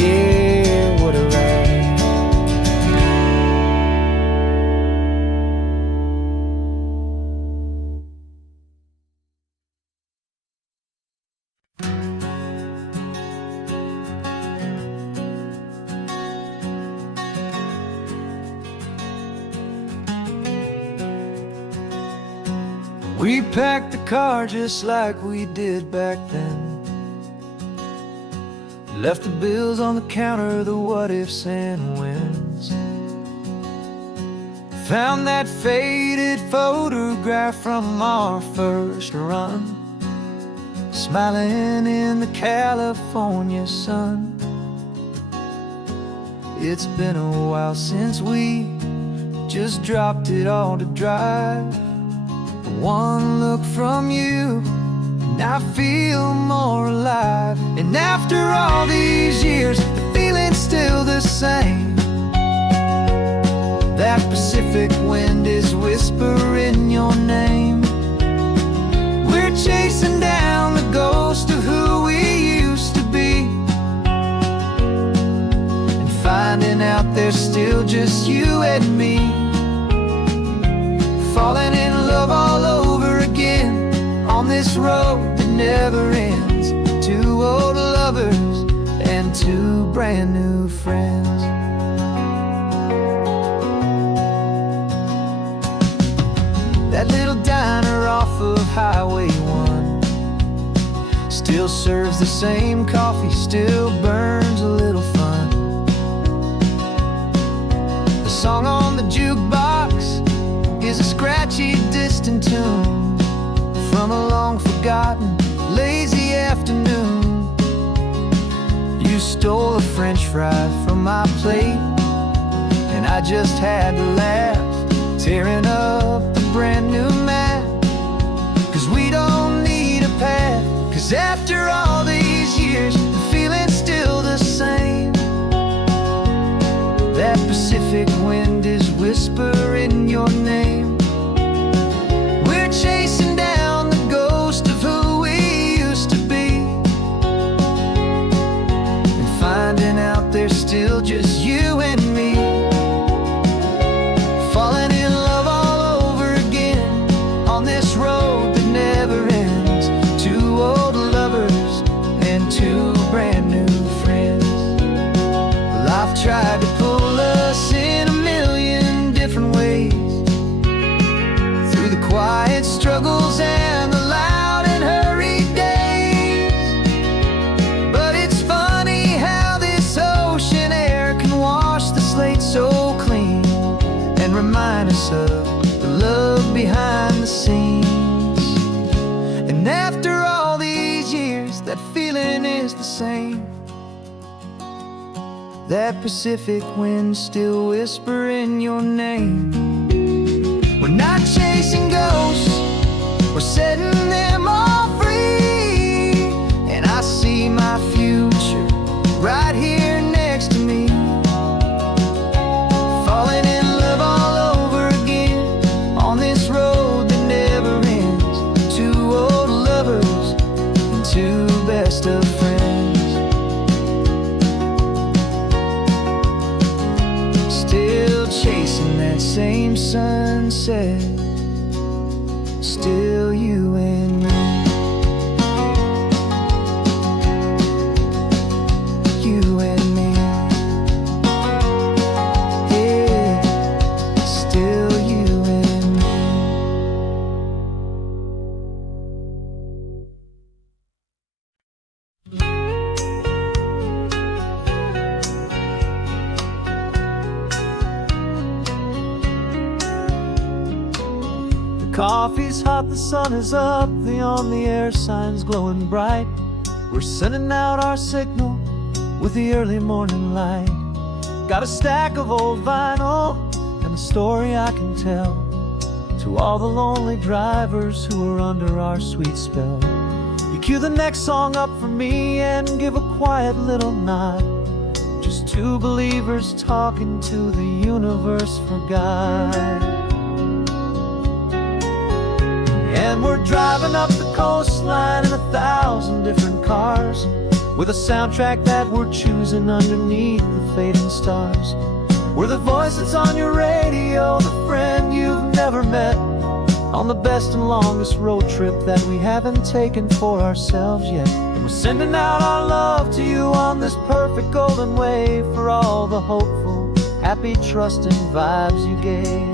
yeah, what a ride. We packed the car just like we did back then. Left the bills on the counter, the what ifs and whens. Found that faded photograph from our first run, smiling in the California sun. It's been a while since we just dropped it all to drive. One look from you, and I feel more alive. And after all these years, the feeling's still the same. That Pacific wind is whispering your name. We're chasing down the ghost of who we used to be, and finding out there's still just you and me. Falling in love all over again on this road that never ends. Two old lovers and two brand new friends. That little diner off of Highway 1 still serves the same coffee, still burns a little fun. The song on the jukebox is a scratchy, distant tune from a long forgotten, lazy afternoon. You stole a French fry from my plate, and I just had to laugh, tearing up a brand new map. Cause we don't need a path, cause after all these years, the feeling's still the same. That Pacific wind is whispering your name. We're chasing down the ghost of who we used to be, and finding out there's still just you and me. Falling in love all over again on this road that never ends. Two old lovers and two brand new friends. Life tried to pull us in a million different ways, through the quiet struggles and the loud and hurried days. But it's funny how this ocean air can wash the slate so clean, and remind us of the love behind the scenes. And after all these years, that feeling is the same. That Pacific wind still whispering your name. We're not chasing ghosts, we're setting them all free. And I see my future right here next to me. Falling in love all over again on this road that never ends. Two old lovers and two same sunset, still you and me. You and me. Yeah, still you and me. Coffee's hot, the sun is up, the on the air sign's glowing bright. We're sending out our signal with the early morning light. Got a stack of old vinyl and a story I can tell to all the lonely drivers who are under our sweet spell. You cue the next song up for me and give a quiet little nod. Just two believers talking to the universe for God. And we're driving up the coastline in 1,000 different cars, with a soundtrack that we're choosing underneath the fading stars. We're the voice that's on your radio, the friend you've never met, on the best and longest road trip that we haven't taken for ourselves yet. And we're sending out our love to you on this perfect golden wave for all the hopeful, happy, trusting vibes you gave.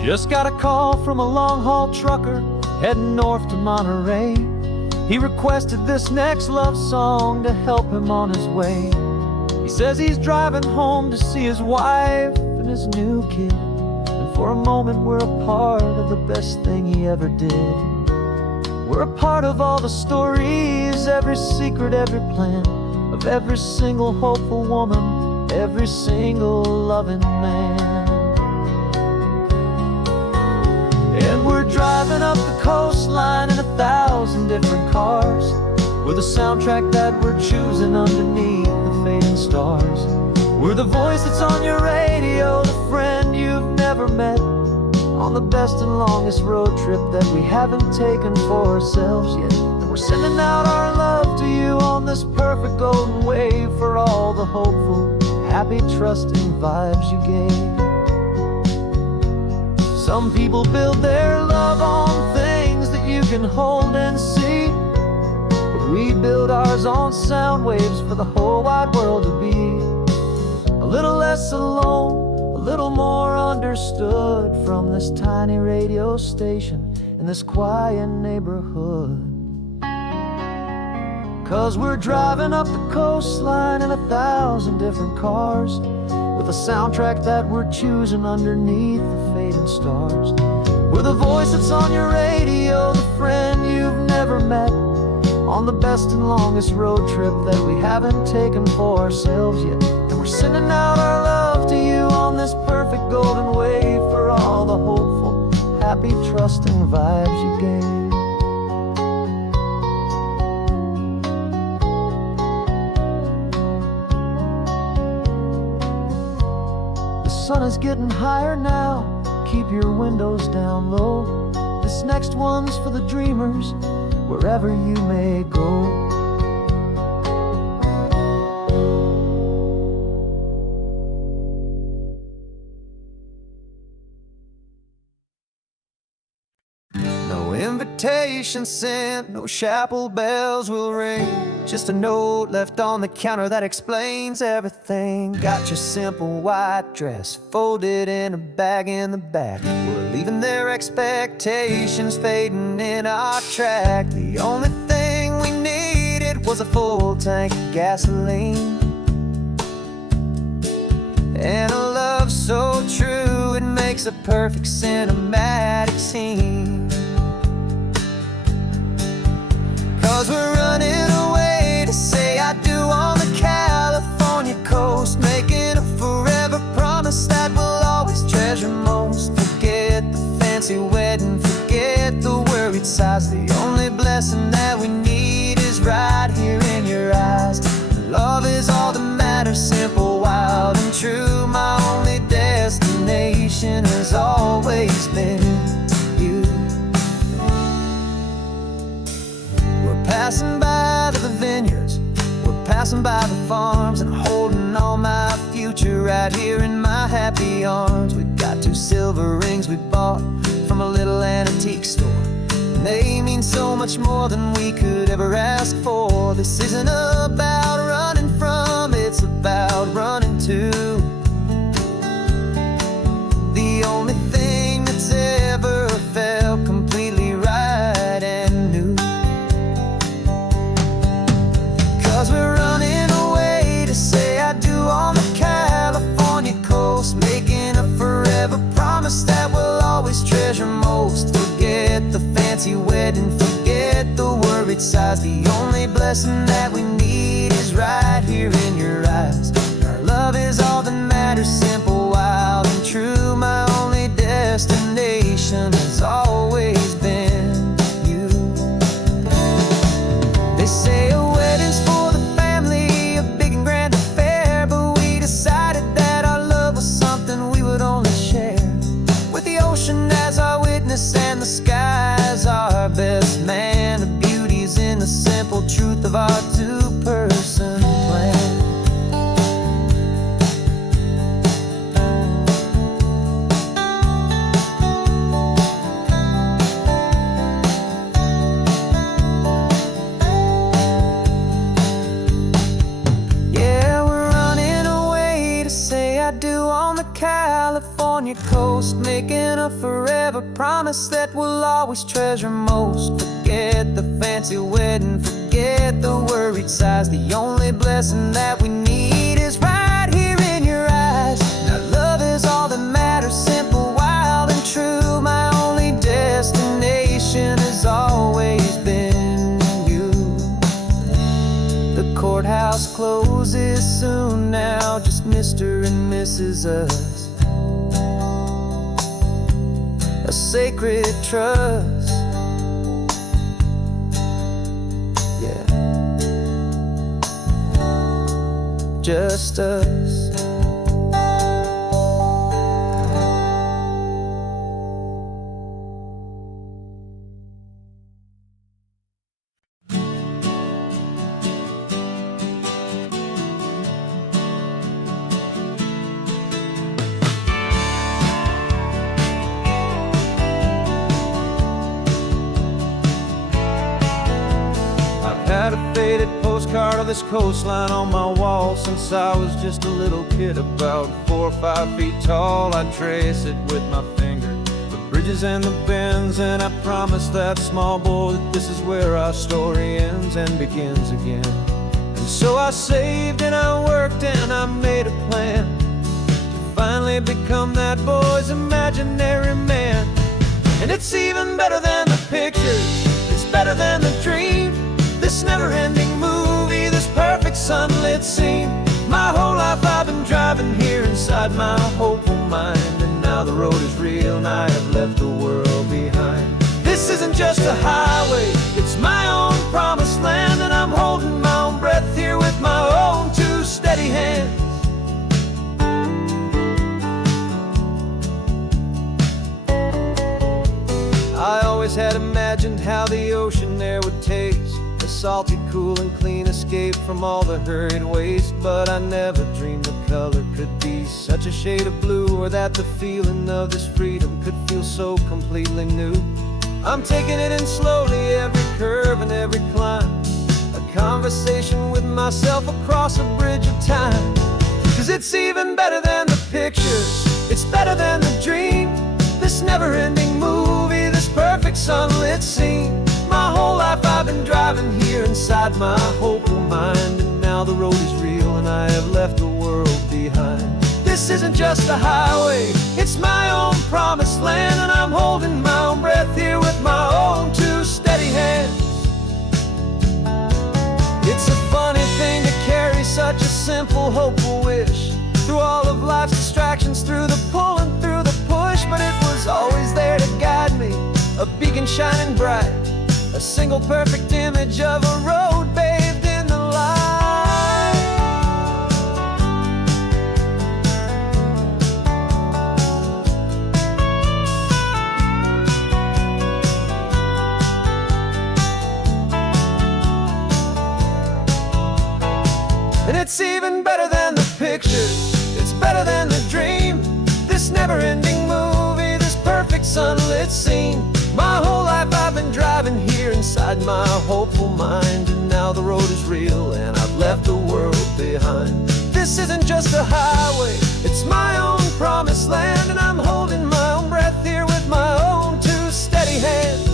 Just got a call from a long-haul trucker heading north to Monterey. He requested this next love song to help him on his way. He says he's driving home to see his wife and his new kid, and for a moment we're a part of the best thing he ever did. We're a part of all the stories, every secret, every plan, of every single hopeful woman, every single loving man. And we're driving up the coastline in 1,000 different cars, with a soundtrack that we're choosing underneath the fading stars. We're the voice that's on your radio, the friend you've never met, on the best and longest road trip that we haven't taken for ourselves yet. And we're sending out our love to you on this perfect golden wave for all the hopeful, happy, trusting vibes you gave. Some people build their love on things that you can hold and see, but we build ours on sound waves for the whole wide world to be a little less alone, a little more understood from this tiny radio station in this quiet neighborhood. 'Cause we're driving up the coastline in 1,000 different cars, with a soundtrack that we're choosing underneath the fading stars. We're the voice that's on your radio, the friend you've never met, on the best and longest road trip that we haven't taken for ourselves yet. And we're sending out our love to you on this perfect golden wave for all the hopeful, happy, trusting vibes you gave. The sun is getting higher now, keep your windows down low. This next one's for the dreamers, wherever you may go. No invitation sent, no chapel bells will ring, just a note left on the counter that explains everything. Got your simple white dress folded in a bag in the back. We're leaving their expectations fading in our track. The only thing we needed was a full tank of gasoline, and a love so true it makes a perfect cinematic scene. 'Cause we're running away to say I do on the California coast, making a forever promise that we'll always treasure most. Forget the fancy wedding, forget the worried sighs. The only blessing that we need is right here in your eyes. Love is all that matters, simple, wild, and true. My only destination has always been you. We're passing by the farms and holding all my future right here in my happy arms. We've got 2 silver rings we bought from a little antique store, and they mean so much more than we could ever ask for. This isn't about running from, it's about running to the only thing that's ever felt completely right and new. 'Cause we're running away to say I do on the California coast, making a forever promise that we'll always treasure most. Forget the fancy wedding, forget the worried sighs. The only blessing that we need is right here in your eyes. Our love is all that matters, simple, wild, and true. My only destination has always been you. They say a wedding's for the family, a big and grand affair, but we decided that our love was something we would only share with the ocean as our witness and the sky as our best man. The beauty's in the simple truth of our 2-person plan. California coast, making a forever promise that we'll always treasure most. Forget the fancy wedding, forget the worried sighs. The only blessing that we need is right here in your eyes. Now love is all that matters, simple, wild, and true. My only destination has always been you. The courthouse closes soon now, just Mr. and Mrs. Us, a sacred trust. Yeah, just us. Had a faded postcard of this coastline on my wall since I was just a little kid, about 4 or 5 feet tall. I trace it with my finger, the bridges and the bends, and I promised that small boy that this is where our story ends and begins again. And so I saved and I worked and I made a plan to finally become that boy's imaginary man. And it's even better than the pictures, it's better than the dream. This never-ending movie, this perfect sunlit scene. My whole life I've been driving here inside my hopeful mind, and now the road is real and I have left the world behind. This isn't just a highway, it's my own promised land, and I'm holding my own breath here with my own 2 steady hands. I always had imagined how the ocean air would taste, salty, cool, and clean escape from all the hurried waste. But I never dreamed the color could be such a shade of blue, or that the feeling of this freedom could feel so completely new. I'm taking it in slowly, every curve and every climb, a conversation with myself across a bridge of time. 'Cause it's even better than the pictures, it's better than the dream. This never-ending movie, this perfect sunlit scene. My whole life I've been driving here inside my hopeful mind, and now the road is real and I have left the world behind. This isn't just a highway, it's my own promised land, and I'm holding my own breath here with my own 2 steady hands. It's a funny thing to carry such a simple, hopeful wish through all of life's distractions, through the pull and through the push, but it was always there to guide me, a beacon shining bright, a single perfect image of a road bathed in the light. And it's sunlit scene. My whole life I've been driving here inside my hopeful mind, and now the road is real and I've left the world behind. This isn't just a highway, it's my own promised land, and I'm holding my own breath here with my own two steady hands.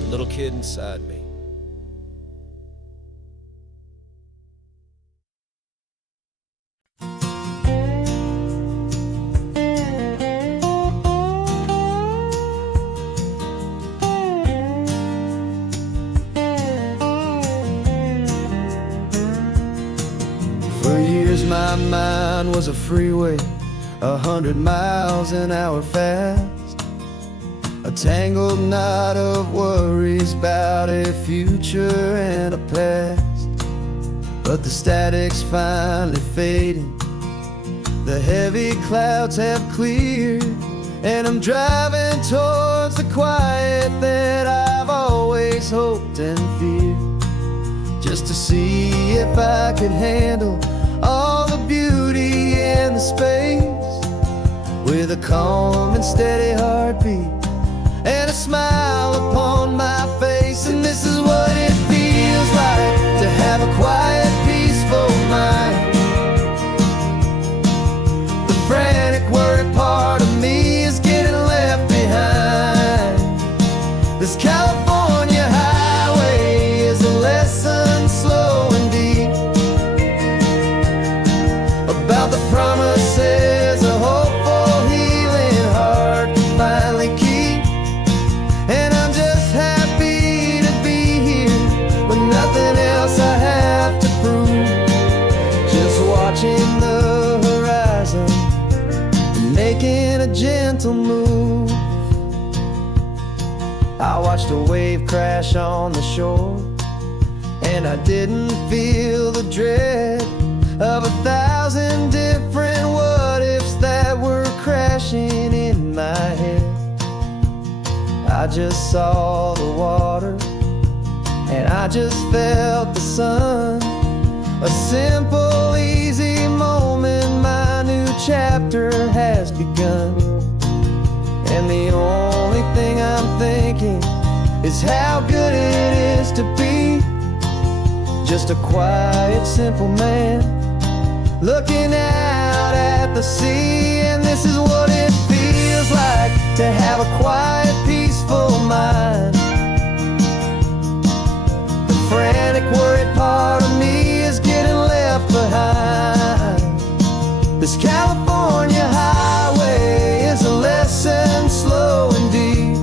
The little kid inside me. For years my mind was a freeway, 100 miles an hour fast, a tangled knot of worries about a future and a past. But the static's finally fading, the heavy clouds have cleared, and I'm driving towards the quiet that I've always hoped and feared, just to see if I could handle all the beauty and the space, with a calm and steady heartbeat and a smile upon my face. And this is what it feels like to have a quiet, peaceful mind. The frantic, worried part of me is getting left behind. This California highway is a lesson slow and deep about the promises a hopeful, healing heart can finally keep. And I'm just happy to be here with nothing else I have to prove, just watching the horizon and making a gentle move. I watched a wave crash on the shore, and I didn't feel the dread of 1,000 different what-ifs that were crashing in my head. I just saw the water, and I just felt the sun. A simple, easy moment, my new chapter has begun. And the only thing I'm thinking is how good it is to be just a quiet, simple man looking out at the sea. And this is what it feels like to have a quiet, peaceful mind. The frantic, worried part of me is getting left behind. This California highway is a lesson slow and deep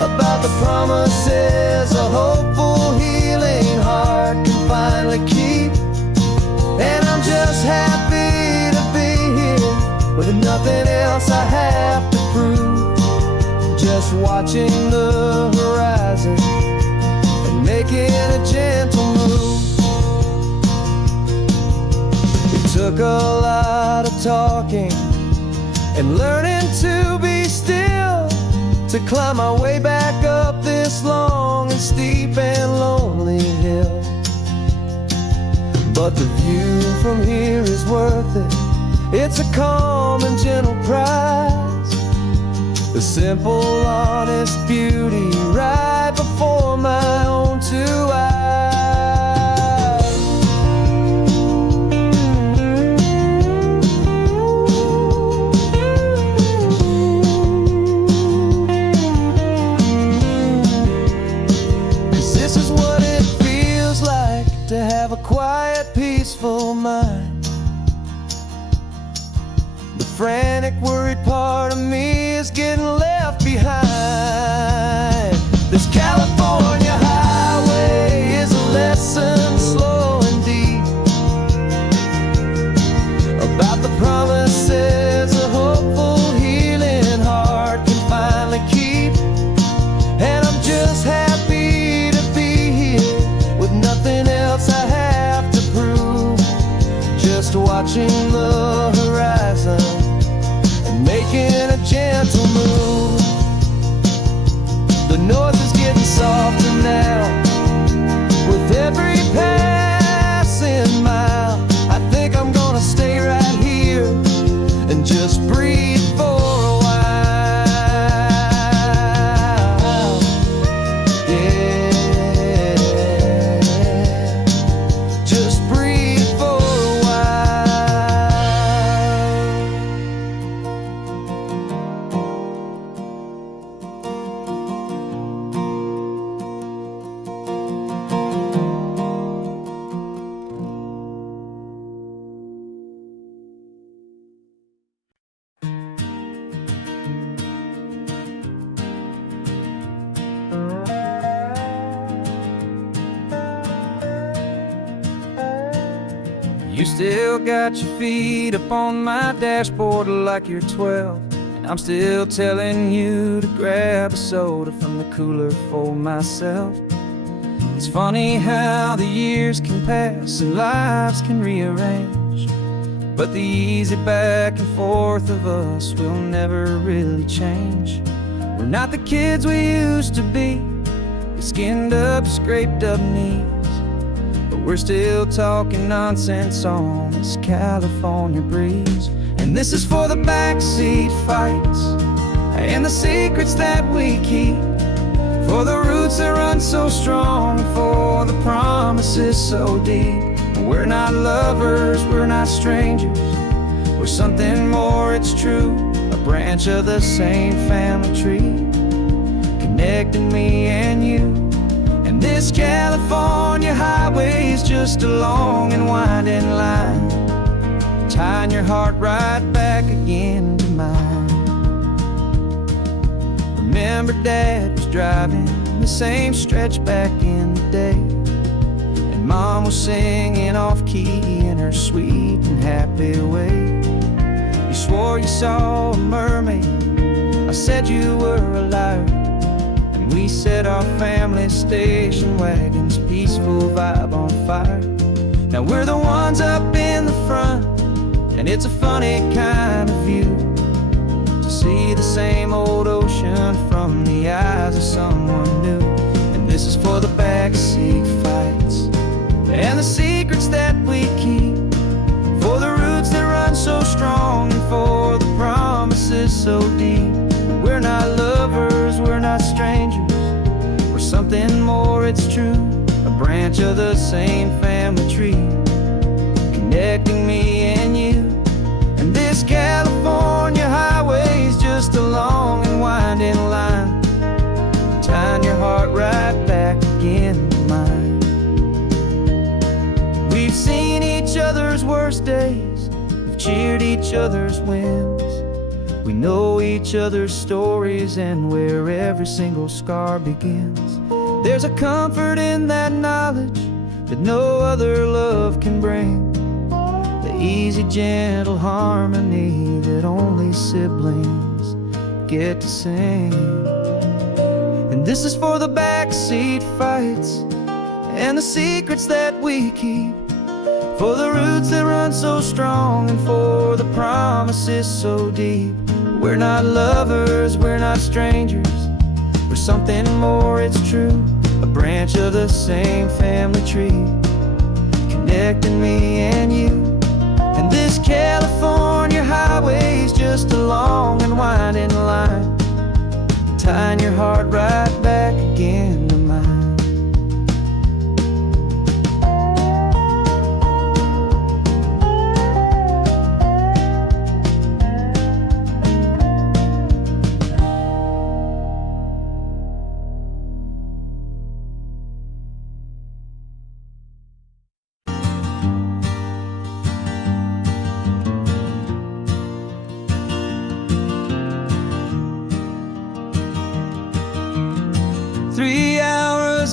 about the promises a hopeful, healing heart can finally keep. And I'm just happy to be here with nothing else I have to prove, just watching the horizon and making a gentle move. It took a lot of talking and learning to be still to climb my way back up this long and steep and lonely hill. But the view from here is worth it. It's a calm and gentle prize, the simple, honest beauty right before my own two eyes. To have a quiet, peaceful mind. The frantic, worried part of me is getting left behind. This California highway still got your feet up on my dashboard like you're 12, and I'm still telling you to grab a soda from the cooler for myself. It's funny how the years can pass and lives can rearrange, but the easy back and forth of us will never really change. We're not the kids we used to be, with skinned up, scraped up knees, but we're still talking nonsense on this California breeze. And this is for the backseat fights and the secrets that we keep, for the roots that run so strong, for the promises so deep. We're not lovers, we're not strangers, we're something more, it's true. A branch of the same family tree, connecting me and you. And this California highway is just a long and winding line, tying your heart right back again to mine. Remember Dad was driving the same stretch back in the day, and Mom was singing off-key in her sweet and happy way. You swore you saw a mermaid, I said you were a liar, and we set our family station wagon's peaceful vibe on fire. Now we're the ones up in the front, and it's a funny kind of view to see the same old ocean from the eyes of someone new. And this is for the backseat fights and the secrets that we keep, for the roots that run so strong, and for the promises so deep. We're not lovers, we're not strangers, we're something more, it's true. A branch of the same family tree, connecting me and you. And this California highway is just a long and winding line, tying your heart right back again to mine. We've seen each other's worst days, we've cheered each other's wins, we know each other's stories and where every single scar begins. There's a comfort in that knowledge that no other love can bring, the easy, gentle harmony that only siblings get to sing. And this is for the backseat fights and the secrets that we keep, for the roots that run so strong, and for the promises so deep. We're not lovers, we're not strangers, we're something more, it's true. A branch of the same family tree, connecting me and you. And this California highway is just a long and winding line, tying your heart right back again to mine.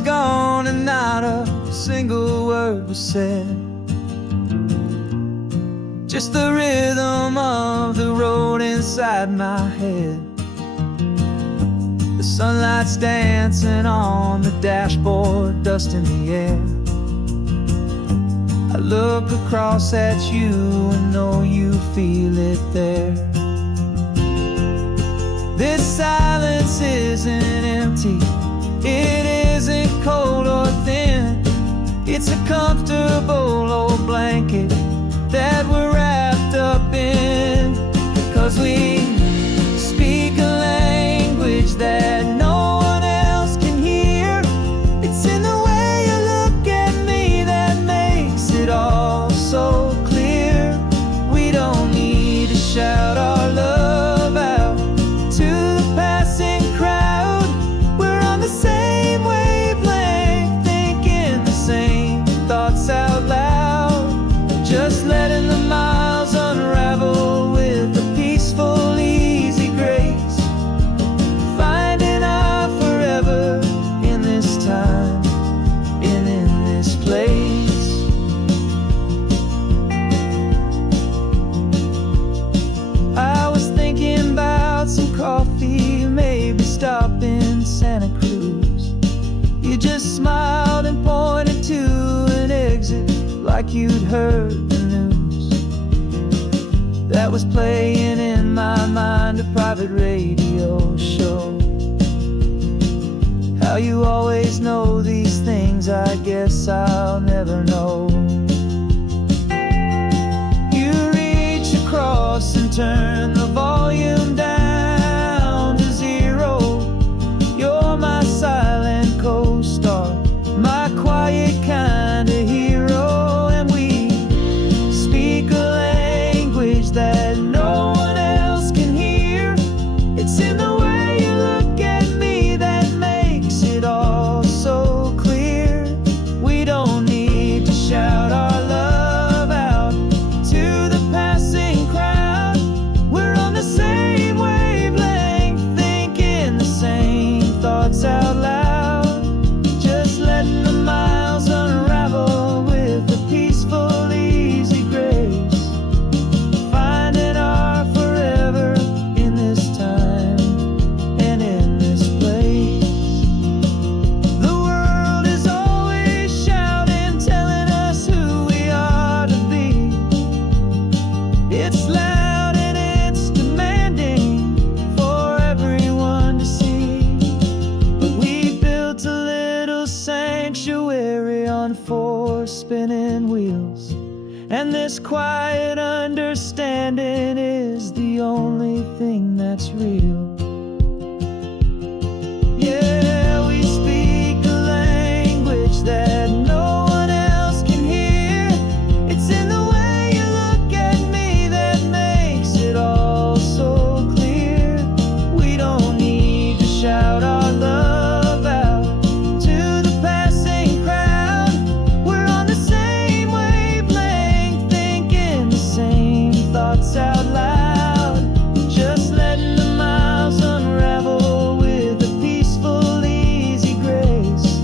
Gone and not a single word was said, just the rhythm of the road inside my head. The sunlight's dancing on the dashboard, dust in the air. I look across at you and know you feel it there. This silence isn't empty, it isn't cold or thin, it's a comfortable old blanket that we're wrapped up in. 'Cause we speak a language that no one else can hear. It's in the way you look at me that makes it all so clear. We don't need to shout our love out to the passing crowd. We're on the same wavelength, thinking the same thoughts out loud. Just coffee, maybe stop in Santa Cruz. You just smiled and pointed to an exit like you'd heard the news. That was playing in my mind, a private radio show. How you always know these things, I guess I'll never know. You reach across and turn the volume down to zero. You're my silent co-star, my quiet kind of hero. And we speak a language that no one else can hear. It's in the way you look at me that makes it all so clear. We don't need to shout our love out to the passing crowd. We're on the same wavelength, thinking the same thoughts out loud. Just letting the miles unravel with a peaceful, easy grace. Finding our forever in this time and in this place. The world is always shouting, telling us who we are to be. It's loud and it's demanding for everyone to see. But we built a little sanctuary on 4 spinning wheels, and this quiet understanding is the only thing that's real. Yeah, we speak a language that no one else can hear. It's in the way you look at me that makes it all so clear. We don't need to shout our love out to the passing crowd. We're on the same wavelength, thinking the same thoughts out loud. Just letting the miles unravel with a peaceful, easy grace.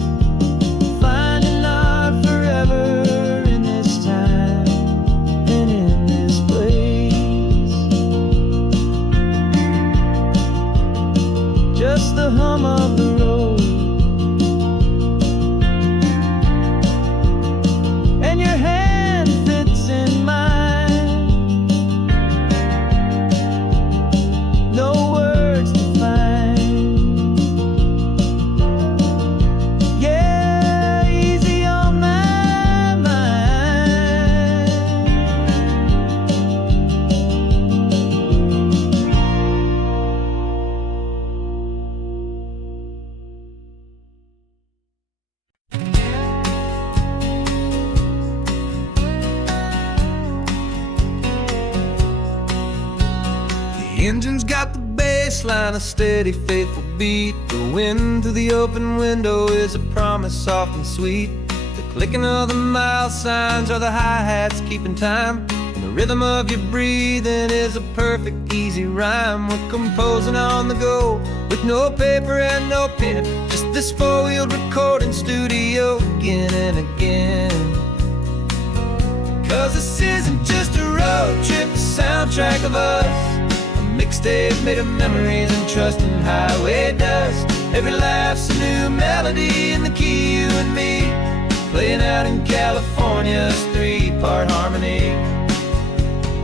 Finding our forever in this time and in this place. Just the hum of the road and your hand fits in mine. No words to find. Yeah, easy on my mind. The engine's got the bass line, a steady, faithful beat. The wind through the open window is a promise soft and sweet. The clicking of the mile signs are the hi-hats keeping time. And the rhythm of your breathing is a perfect, easy rhyme. We're composing on the go with no paper and no pen. Just this four-wheeled recording studio again and again. Cause this isn't just a road trip, the soundtrack of us. Mixtape made of memories and trust in highway dust. Every laugh's a new melody in the key, you and me, playing out in California's 3-part harmony.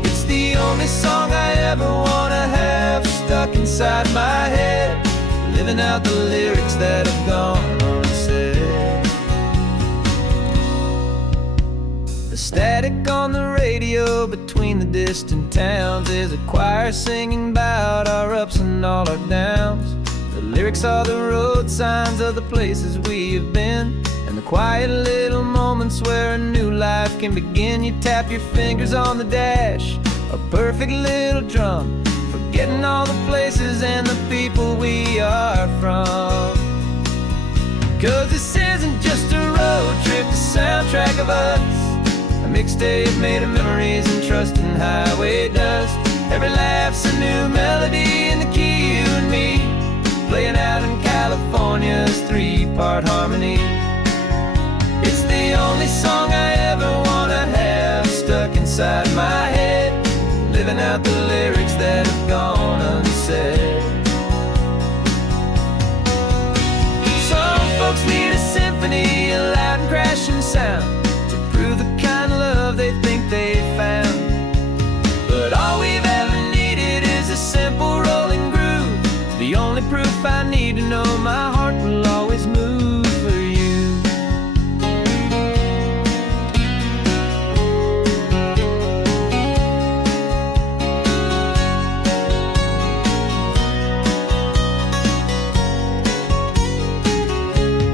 It's the only song I ever wanna have stuck inside my head, living out the lyrics that have gone unsaid. The static on the radio between the distant towns is a choir singing about our ups and all our downs. The lyrics are the road signs of the places we have been, and the quiet little moments where a new life can begin. You tap your fingers on the dash, a perfect little drum, forgetting all the places and the people we are from. Cause this isn't just a road trip, the soundtrack of us. A mixtape made of memories and trust in highway dust. Every laugh's a new melody in the key, you and me, playing out in California's 3-part harmony. It's the only song I ever wanna have stuck inside my head, living out the lyrics that have gone unsaid. only proof I need to know. My heart will always move for you.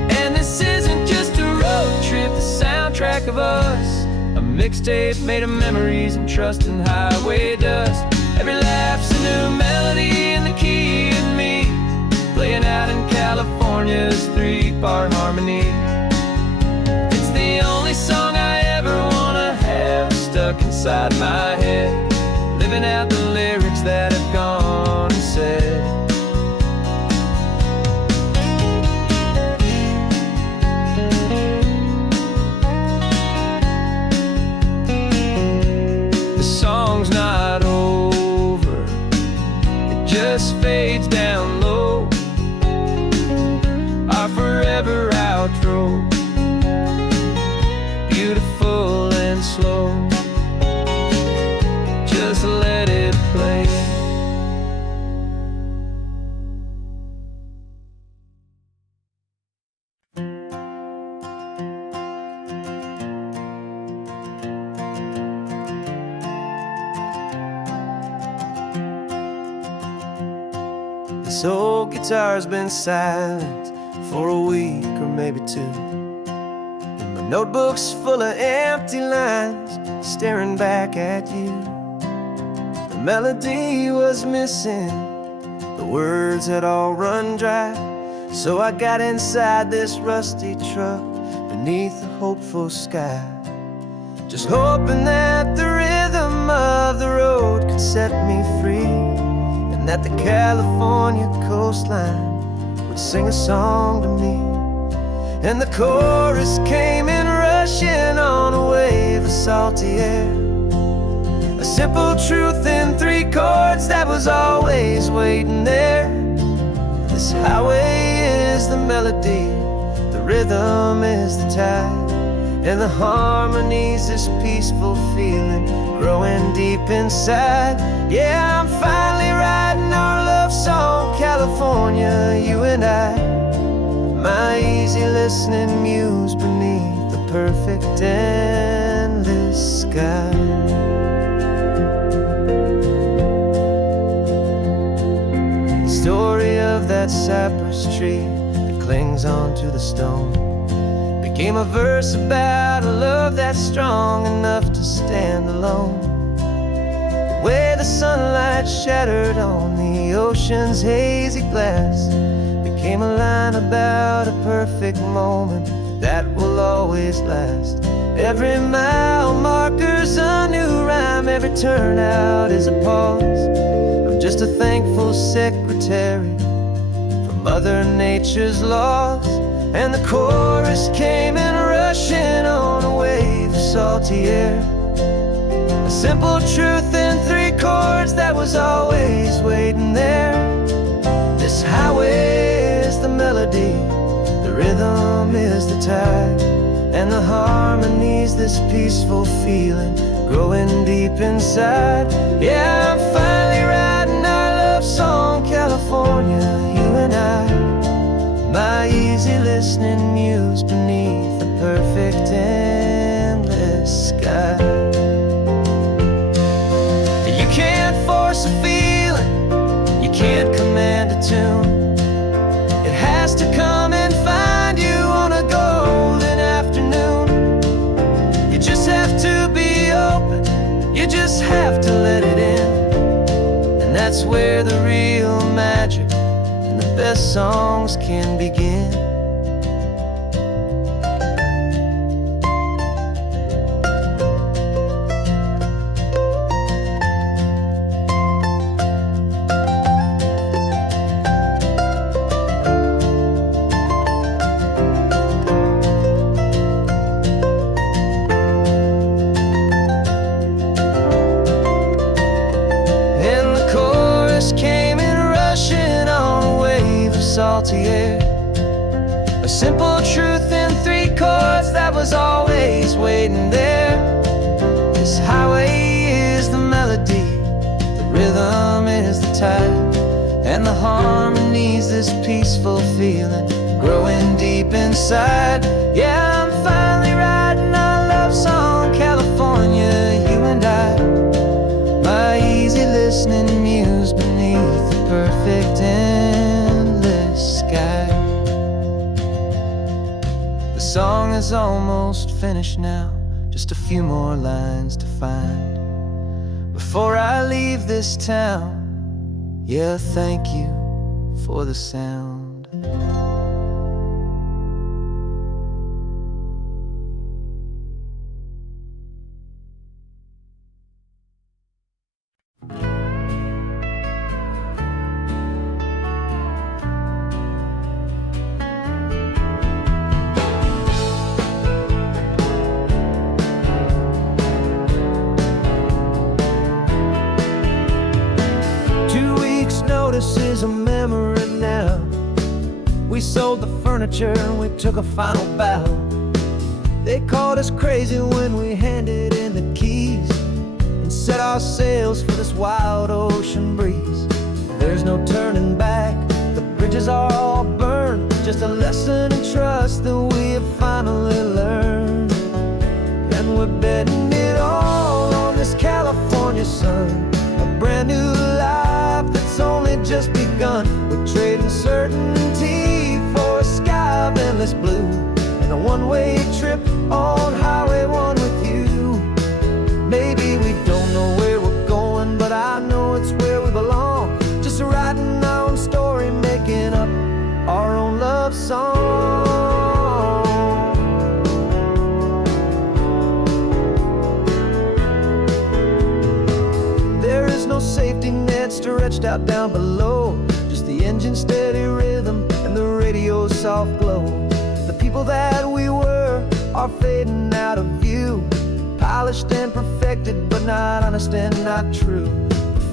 And this isn't just a road trip, the soundtrack of us, a mixtape made of memories and trust and highway dust. Every laugh's a new melody in the key and me, playing out in California's 3-part harmony. It's the only song I ever wanna have stuck inside my head, living out the lyrics that have gone and said. The song's not over, it just fades down low, our forever outro, beautiful and slow. Just let it play. This old guitar's been silent for a week or maybe two, and my notebook's full of empty lines staring back at you. The melody was missing, the words had all run dry, so I got inside this rusty truck beneath a hopeful sky, just hoping that the rhythm of the road could set me free, and that the California coastline would sing a song to me. And the chorus came in rushing on a wave of salty air, a simple truth in 3 chords that was always waiting there. This highway is the melody, the rhythm is the tide, and the harmony's this peaceful feeling growing deep inside. Yeah, I'm finally writing our love song, California, you and I, my easy listening muse beneath the perfect endless sky. The story of that cypress tree that clings onto the stone became a verse about a love that's strong enough to stand alone. Where the sunlight shattered on the ocean's hazy glass became a line about a perfect moment that will always last. Every mile marker's a new rhyme, every turnout is a pause. I'm just a thankful secretary for Mother Nature's laws. And the chorus came in rushing on a wave of salty air, a simple truth in 3 chords that was always waiting there. This highway is the melody, the rhythm is the tide, and the harmony's this peaceful feeling growing deep inside. Yeah, I'm finally writing our love song, California, you and I, my easy listening muse beneath the perfect endless sky. You can't force a feeling, you can't command a tune. It has to come and find you on a golden afternoon. You just have to be open, you just have to let it in, and that's where the real magic and the best songs can begin. Salty air, a simple truth in 3 chords that was always waiting there. This highway is the melody, the rhythm is the tide, and the harmonies, this peaceful feeling growing deep inside. Yeah, I'm finally writing our love song, California, you and I. My easy listening muse beneath the perfect endless sky. The song is almost finished now, just a few more lines to find before I leave this town. Yeah, thank you for the sound. Notice is a memory now. We sold the furniture and we took a final bow. They called us crazy when we handed in the keys and set our sails for this wild ocean breeze. There's no turning back, the bridges are all burned. Just a lesson in trust that we have finally learned. And we're betting it all on this California sun, a brand new life that's only just begun. We're trading certainty for a sky of endless blue and a one-way trip on Highway 1 with you. Maybe we don't know where we're going, but I know it's where we belong. Just writing our own story, making up our own love song. There is no safety net stretched out down below, just the engine's steady rhythm and the radio's soft glow. The people that we were are fading out of view, polished and perfected, but not honest and not true.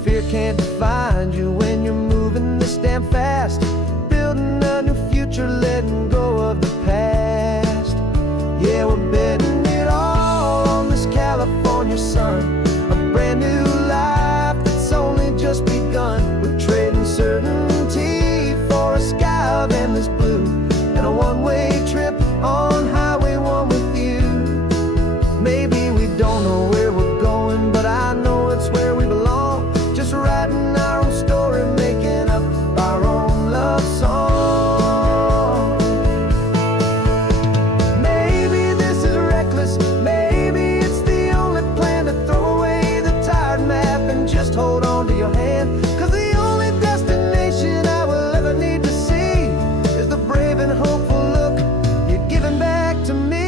Fear can't define you when you're moving this damn fast, building a new future, letting go of the past. Yeah, we're betting it all on this California sun, a brand new life that's only just begun. We're trading certainty for a sky of endless blue and a one-way trip on Highway 1 with you. Maybe we don't know where we're going, but I know it's where we belong. Just writing our own story, making up our own love song. Maybe this is reckless, maybe it's the only plan to throw away the tired map and just hold on to your hand. 'Cause the only destination I will ever need to see is the brave and hopeful look you're giving back to me.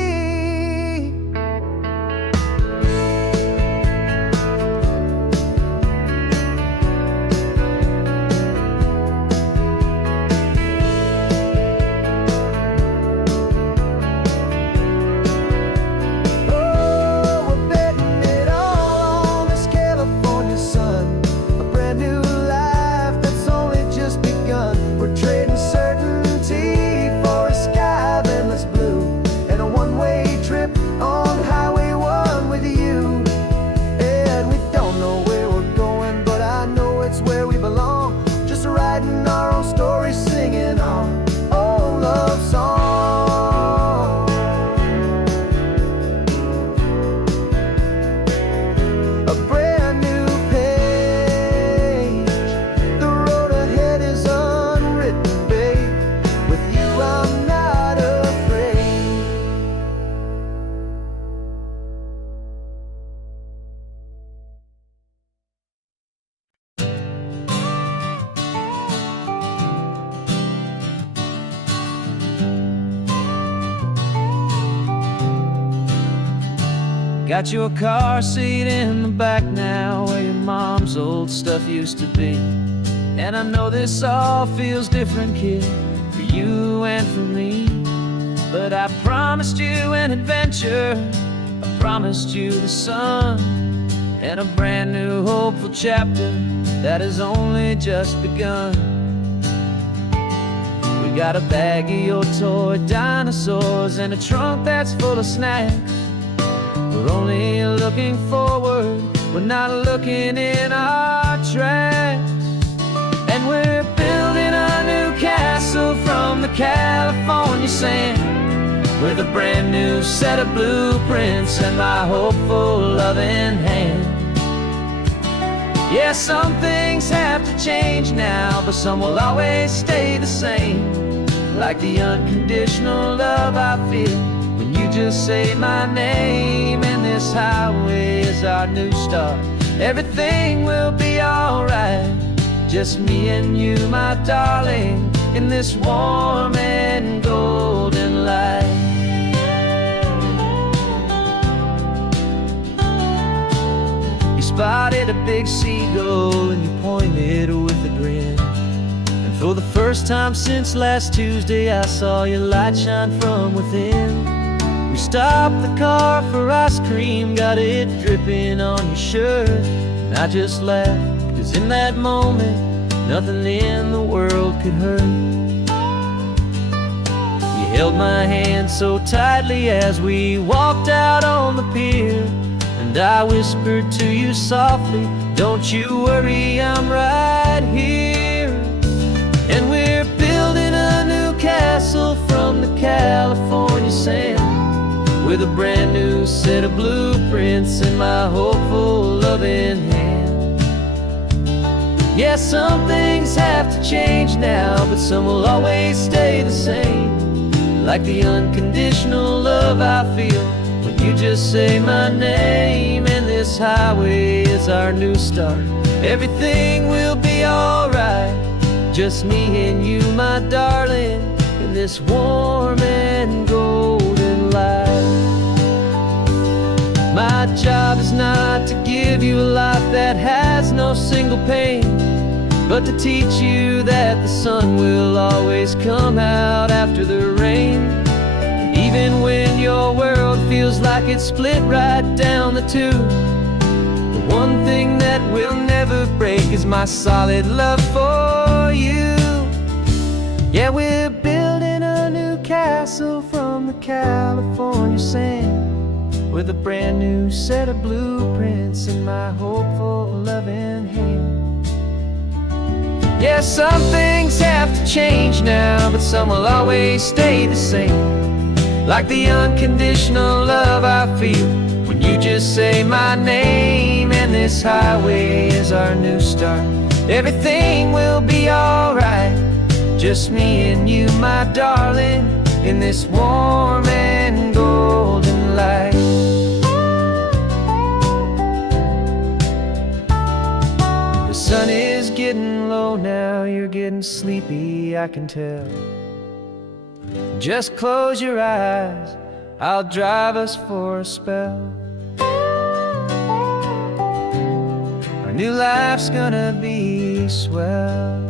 Oh, we're betting it all on this California sun, a brand new life that's only just begun. We're trading certainty for a sky of endless blue and a one-way trip on Highway 1 with you. And we don't know where we're going, but I know it's where we belong. Just writing our own story, singing our own love song. A brand new page, the road ahead is unwritten, babe. With you I'm not afraid. Got your car seat in the back now, where your mom's old stuff used to be. And I know this all feels different, kid, for you and for me. But I promised you an adventure, I promised you the sun, and a brand new hopeful chapter that has only just begun. We got a bag of your toy dinosaurs and a trunk that's full of snacks. We're only looking forward, we're not looking in our tracks. And we're building California sand, with a brand new set of blueprints and my hopeful loving hand. Yeah, some things have to change now, but some will always stay the same. Like the unconditional love I feel when you just say my name. And this highway is our new start. Everything will be alright. Just me and you, my darling, in this warm and golden light. Spotted a big seagull and you pointed with a grin. And for the first time since last Tuesday, I saw your light shine from within. We stopped the car for ice cream, got it dripping on your shirt. And I just laughed, 'cause in that moment, nothing in the world could hurt. You held my hand so tightly as we walked out on the pier. And I whispered to you softly, don't you worry, I'm right here. And we're building a new castle from the California sand, with a brand new set of blueprints in my hopeful loving hand. Yeah, some things have to change now, but some will always stay the same. Like the unconditional love I feel when you just say my name. And this highway is our new start. Everything will be alright. Just me and you, my darling, in this warm and golden light. My job is not to give you a life that has no single pain, but to teach you that the sun will always come out after the rain. Even when your world feels like it's split right down the two, the one thing that will never break is my solid love for you. Yeah, we're building a new castle from the California sand, with a brand new set of blueprints in my hopeful loving hand. Yeah, some things have to change now, but some will always stay the same. Like the unconditional love I feel when you just say my name. And this highway is our new start. Everything will be alright. Just me and you, my darling, in this warm and golden light. The sun is getting low now, you're getting sleepy, I can tell. Just close your eyes, I'll drive us for a spell. Our new life's gonna be swell.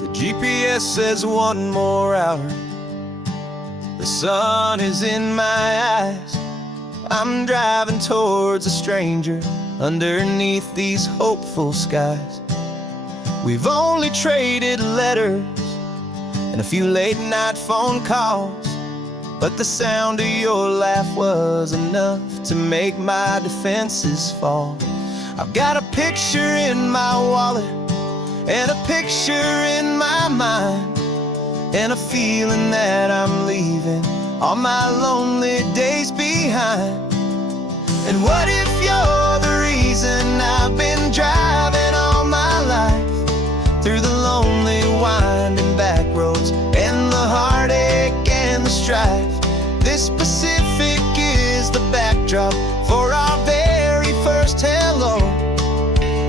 The GPS says one more hour. The sun is in my eyes. I'm driving towards a stranger underneath these hopeful skies. We've only traded letters and a few late night phone calls, but the sound of your laugh was enough to make my defenses fall. I've got a picture in my wallet and a picture in my mind, and a feeling that I'm leaving all my lonely days behind. And what if you're the reason I've been driving all my life, through the lonely winding back roads and the heartache and the strife? This Pacific is the backdrop for our very first hello.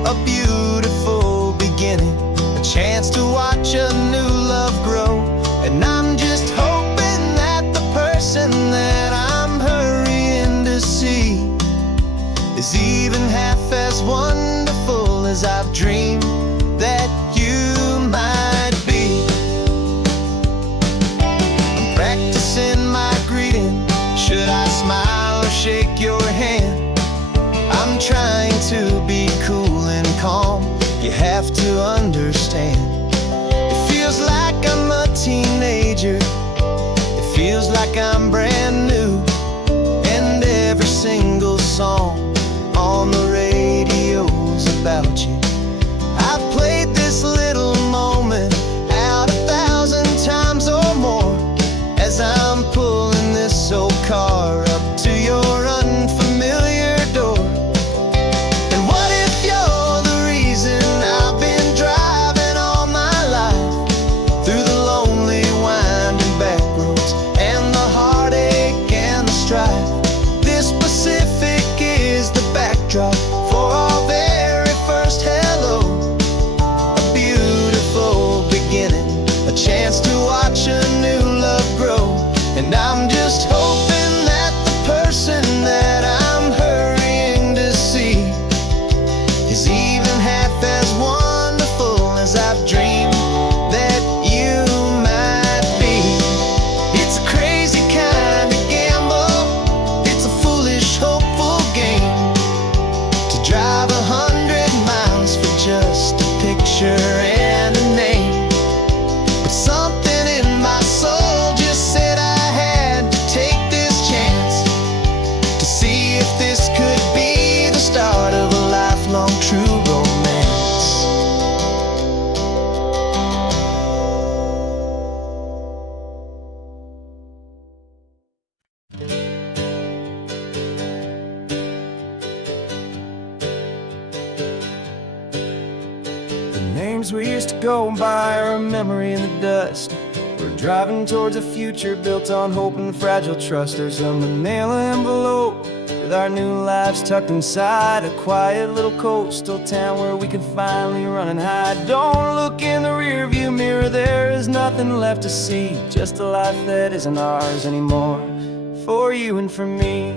A beautiful beginning, a chance to watch a new love grow. And I'm just hoping that the person that I'm hurrying to see is even half as wonderful as I've dreamed that you might be. I'm practicing my greeting. Should I smile or shake your hand? I'm trying to be cool and calm. You have to understand. It feels like I'm a teenager. It feels like I'm brand new. And every dreams we used to go by are a memory in the dust. We're driving towards a future built on hope and fragile trust. There's a manila envelope with our new lives tucked inside, a quiet little coastal town where we could finally run and hide. Don't look in the rearview mirror, there is nothing left to see, just a life that isn't ours anymore, for you and for me.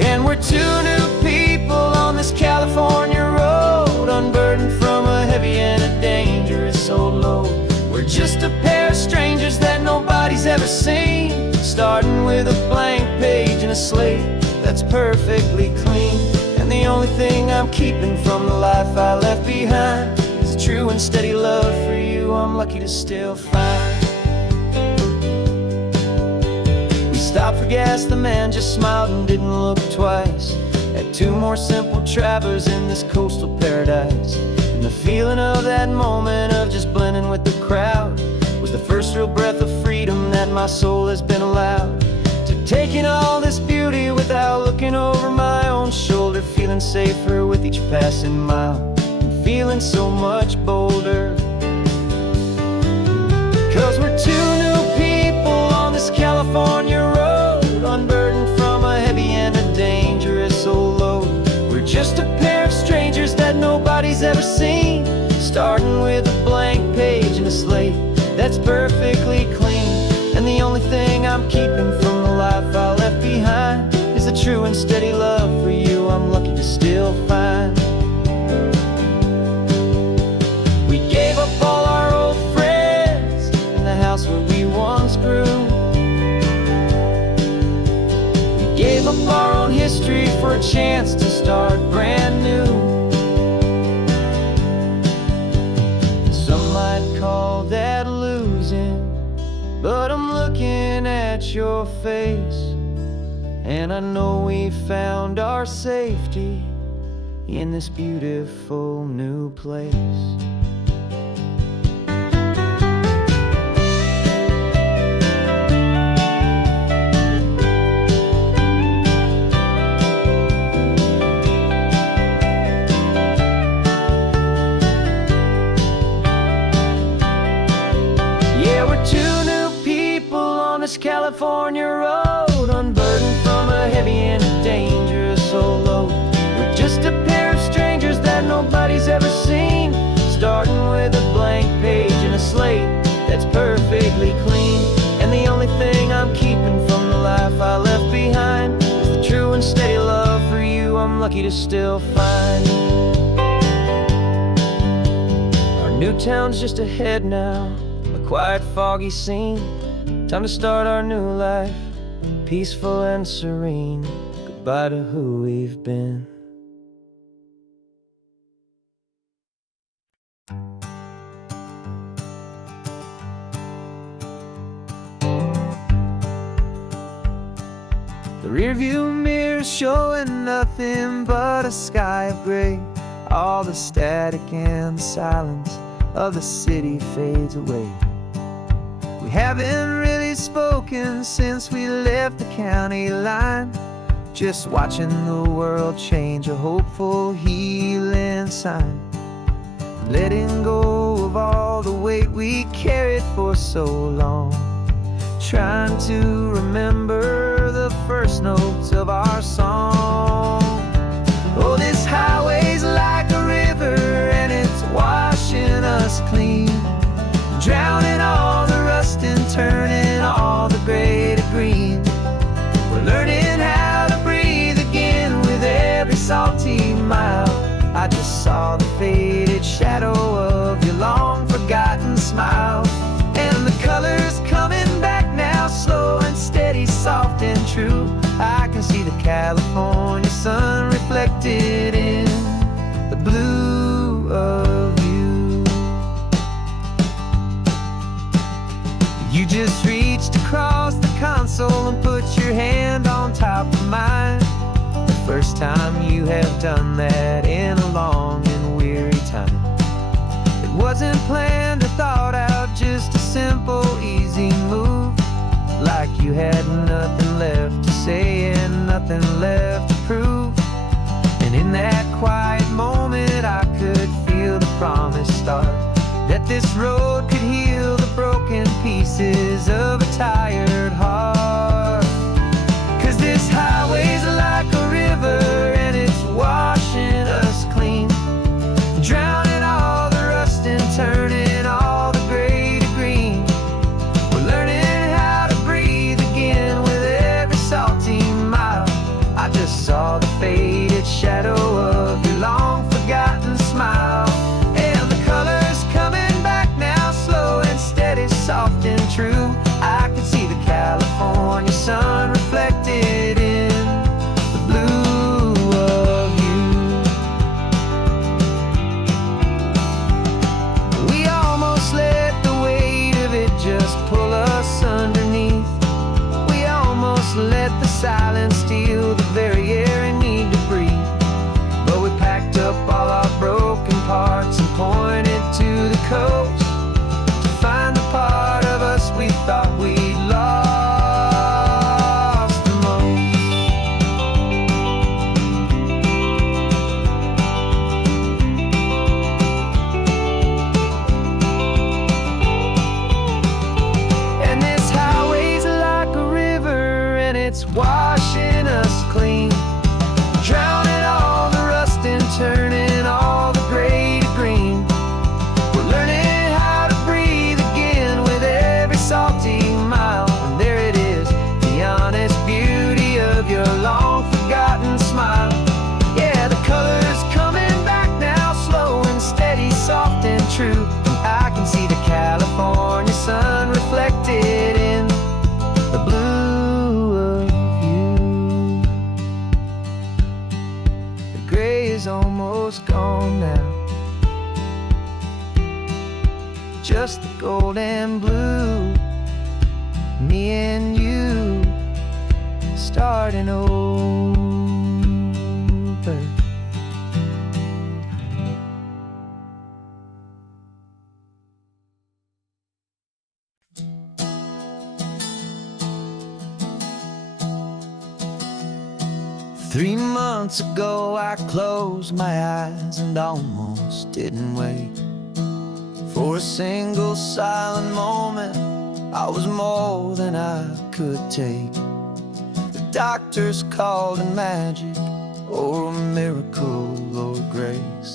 And we're two new people on this California road, unburdened from a heavy and a dangerous old load. We're just a pair of strangers that nobody's ever seen, starting with a blank page and a slate that's perfectly clean. And the only thing I'm keeping from the life I left behind is a true and steady love for you I'm lucky to still find. We stopped for gas, the man just smiled and didn't look twice. Had two more simple travelers in this coastal paradise. And the feeling of that moment of just blending with the crowd was the first real breath of freedom that my soul has been allowed to take in all this beauty without looking over my own shoulder, feeling safer with each passing mile and feeling so much bolder. 'Cause we're two new people on this California road, unburdened from a heavy and a dangerous old load. We're just a pair of strangers that nobody's ever seen, starting with a blank page and a slate that's perfectly clean. And the only thing I'm keeping from the life I left behind is a true and steady love for you I'm lucky to still find. We gave up all our old friends in the house where we once grew. We gave up our own history for a chance to start brand new. Some might call that losing, but I'm looking at your face, and I know we found our safety in this beautiful new place. California road, unburdened from a heavy and a dangerous old load. We're just a pair of strangers that nobody's ever seen, starting with a blank page and a slate that's perfectly clean. And the only thing I'm keeping from the life I left behind is the true and steady love for you I'm lucky to still find. Our new town's just ahead now, a quiet foggy scene. Time to start our new life, peaceful and serene. Goodbye to who we've been. The rearview mirror's showing nothing but a sky of gray. All the static and the silence of the city fades away. We haven't really spoken since we left the county line, just watching the world change, a hopeful healing sign. Letting go of all the weight we carried for so long, trying to remember the first notes of our song. Oh, this highway's like a river and it's washing us clean, drowning all the rust and turning all the gray to green. We're learning how to breathe again with every salty mile. I just saw the faded shadow of your long forgotten smile, and the colors coming back now, slow and steady, soft and true. I can see the California sun reflected in the blue of you. You just reached across the console and put your hand on top of mine. The first time you have done that in a long and weary time. It wasn't planned or thought out, just a simple, easy move. Like you had nothing left to say and nothing left to prove. And in that quiet moment I could this road could heal the broken pieces of a tired heart. 'Cause this highway's like a river and it's washing us clean, drowning all the rust and turning all the gray to green. We're learning how to breathe again with every salty mile. I just saw the faded shadow of your long forgotten smile, and the colors coming back now, slow and steady, soft and true. I can see the California sun reflected in the blue of you. We almost let the weight of it just pull us underneath. We almost let the silence steal the very air we need to breathe. But we packed up all our broken parts and pointed to the coast to find the part of us we thought we'd lost the most. And this highway's like a river and it's washing us clean, drowning all the rust and turning all the gray to green. We're learning how to breathe again with every salty mile. And there it is, the honest beauty of your long forgotten smile. Yeah, the colors coming back now, slow and steady, soft and true. And I can see the California sun reflected in the blue of you. The gray is almost gone now, just the gold and blue. Me and you starting over. 3 months ago I closed my eyes and almost didn't wake. For a single silent moment I was more than I could take. The doctors called it magic or a miracle or grace,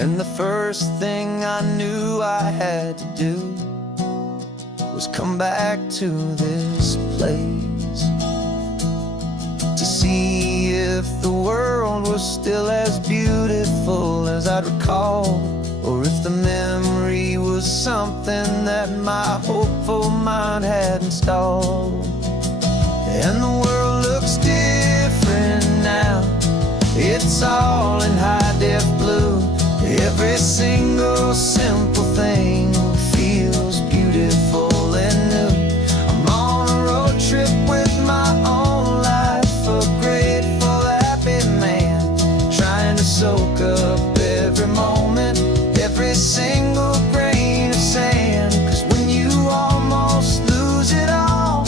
and the first thing I knew I had to do was come back to this place to see if the world was still as beautiful as I'd recall, or if the memory was something that my hopeful mind had installed. And the world looks different now, it's all in high-def blue. Every single simple thing feels beautiful and new. I'm on a road trip with my own life, a grateful, happy man, trying to soak up every moment, every single grain of sand. 'Cause when you almost lose it all,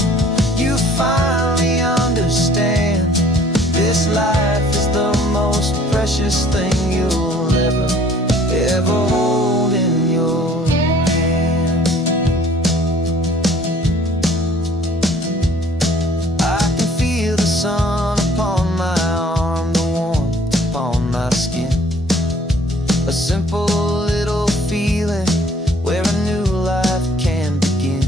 you finally understand this life is the most precious thing you'll ever hold in your hand. I can feel the sun upon my arm, the warmth upon my skin, a simple little feeling where a new life can begin.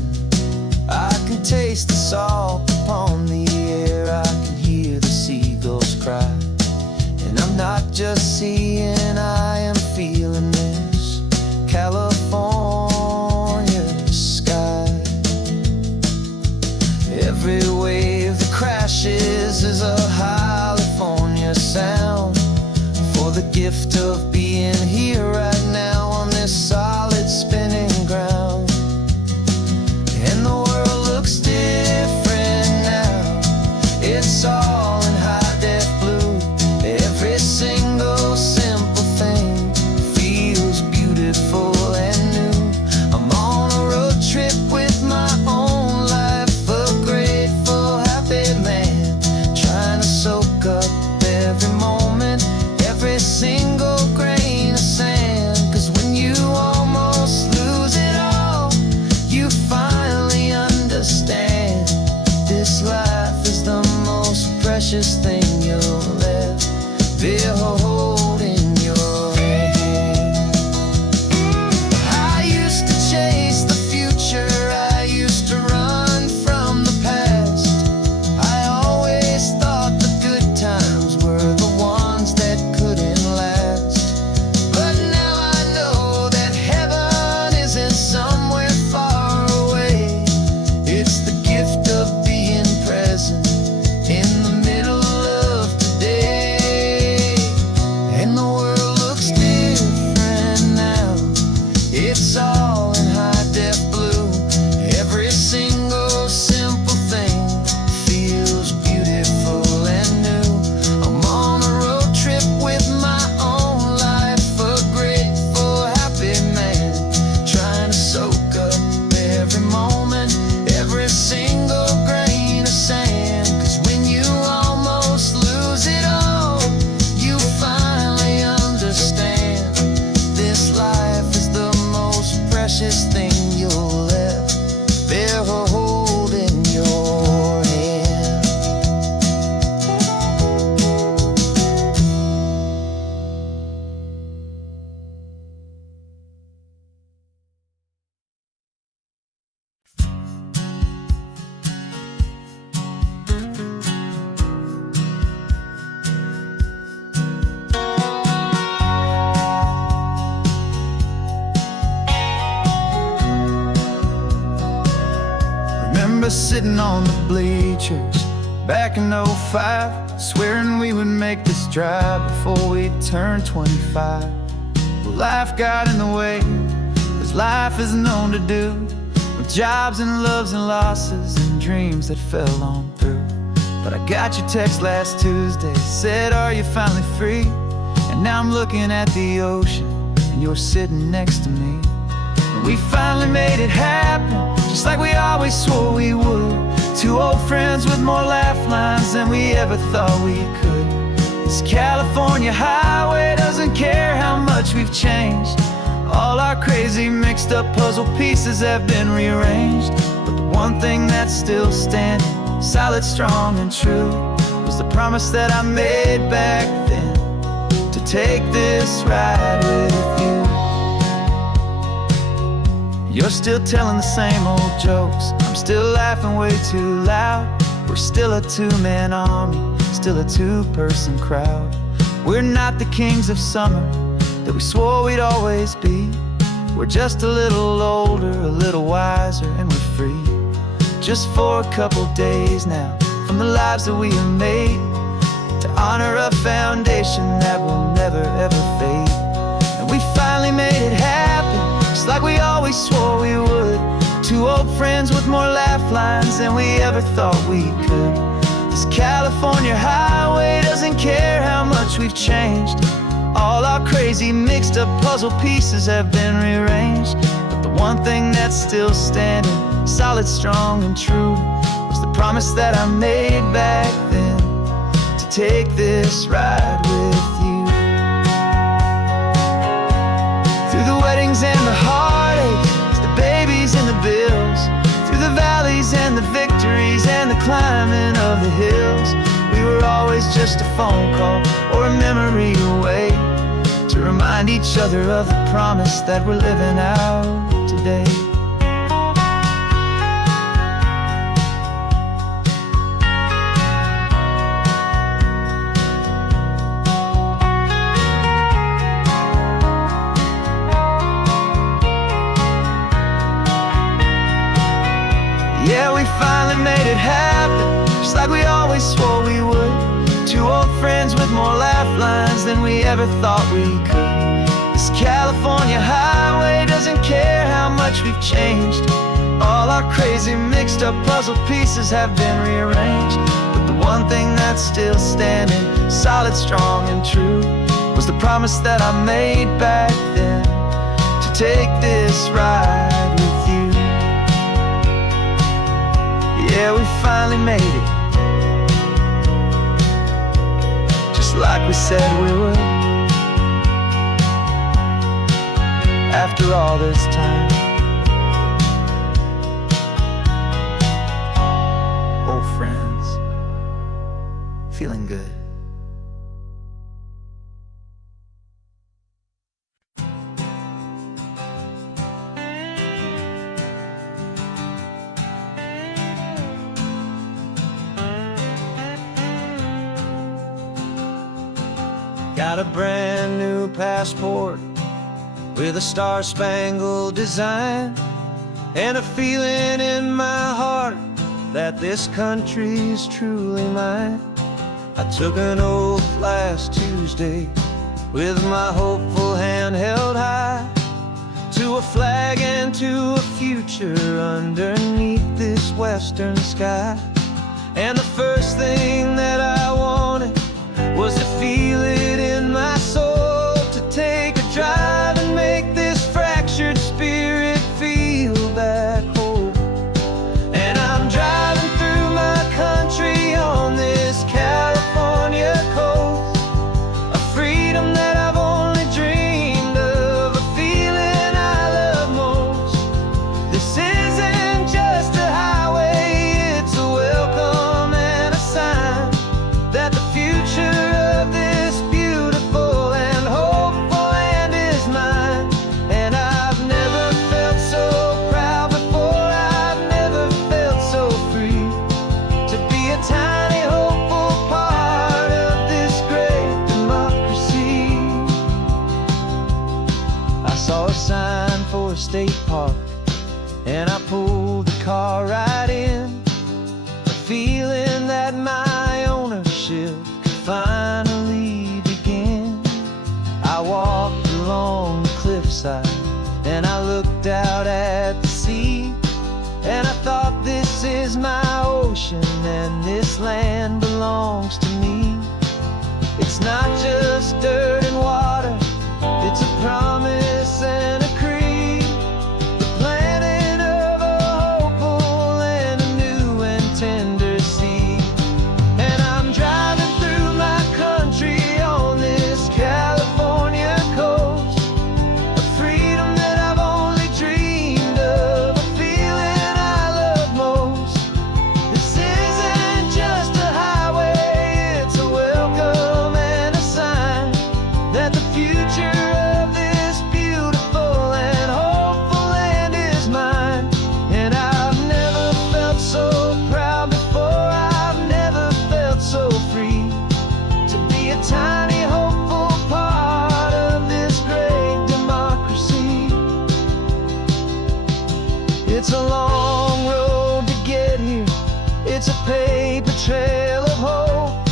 I can taste the salt upon the air, I can hear the seagulls cry, and I'm not just seeing, I am feeling this California sky. Every wave that crashes is a California sound, for the gift of being here right now on this solid spinning ground. And the world looks different now, it's all in high-def blue. Every single simple thing feels beautiful and new. I'm on a road trip with my own life, a grateful, happy man, trying to soak up every moment, every single grain of sand. This life is the most precious thing you'll ever hold in your hand. I used to chase the future, I used to run from the past. I always thought the good times were the ones that couldn't last. But now I know that heaven isn't somewhere far away. It's the gift of being present in the middle of today. And the world looks different now. It's all in high-def blue. Every single simple thing feels beautiful and new. I'm on a road trip with my own life, a grateful, happy man, trying to soak up every moment, every single grain of sand. 'Cause when you almost lose it all, you finally understand. This life is the most precious thing you'll ever hold in your hand. Remember sitting on the bleachers back in '05, swearing we would make this drive before we turned 25. Well, life got in the way, as life is known to do, with jobs and loves and losses and dreams that fell on through. But I got your text last Tuesday, said, are you finally free? And now I'm looking at the ocean, and you're sitting next to me. And we finally made it happen, just like we always swore we would. Two old friends with more laugh lines than we ever thought we could. This California highway doesn't care how much we've changed. All our crazy mixed up puzzle pieces have been rearranged. But the one thing that's still standing, solid, strong, and true, was the promise that I made back then, to take this ride with you. You're still telling the same old jokes, I'm still laughing way too loud. We're still a two-man army, still a two-person crowd. We're not the kings of summer that we swore we'd always be. We're just a little older, a little wiser, and we're free. Just for a couple days now, from the lives that we have made, to honor a foundation that will never ever fade. And we finally made it happen, just like we always swore we would. Two old friends with more laugh lines than we ever thought we could. This California highway doesn't care how much we've changed. All our crazy mixed up puzzle pieces have been rearranged. But the one thing that's still standing, solid, strong, and true, was the promise that I made back then, to take this ride with you. Through the weddings and the heartaches, the babies and the bills, through the valleys and the victories and the climbing of the hills, we were always just a phone call or a memory away, to remind each other of the promise that we're living out today. Yeah, we finally made it happen, just like we always swore we would. Two old friends with more laugh lines than we ever thought we could. This California highway doesn't care how much we've changed. All our crazy mixed up puzzle pieces have been rearranged. But the one thing that's still standing, solid, strong, and true, was the promise that I made back then, to take this ride with you. Yeah, we finally made it, just like we said we would. After all this time, old friend. feeling good. Got a brand new passport with a star-spangled design, and a feeling in my heart that this country's truly mine. I took an oath last Tuesday with my hopeful hand held high, to a flag and to a future underneath this western sky. And the first thing that I wanted was to feel it in my soul, to take a drive and make this fractured spirit feel back home. And I'm driving through my country on this California coast, a freedom that I've only dreamed of, a feeling I love most. This isn't just a highway, it's a welcome and a sign that the future of this beautiful and hopeful land is mine. And I've never felt so proud before, I've never felt so free, to be a tiny hopeful part of this great democracy. I saw a sign for a state park, and I pulled the car right in, a feeling that my ownership could finally begin. I walked along the cliffside and I looked out at the sea, and I thought, this is my ocean and this land belongs to me. It's not just dirt and water, it's a promise and a creed, the planting of a hopeful and a new and tender seed. And I'm driving through my country on this California coast, a freedom that I've only dreamed of, a feeling I love most. This isn't just a highway, it's a welcome and a sign that the future of this beautiful and hopeful land is mine. And I've never felt so proud before, I've never felt so free, to be a tiny hopeful part of this great democracy. It's a long road to get here, it's a paper trail of hope,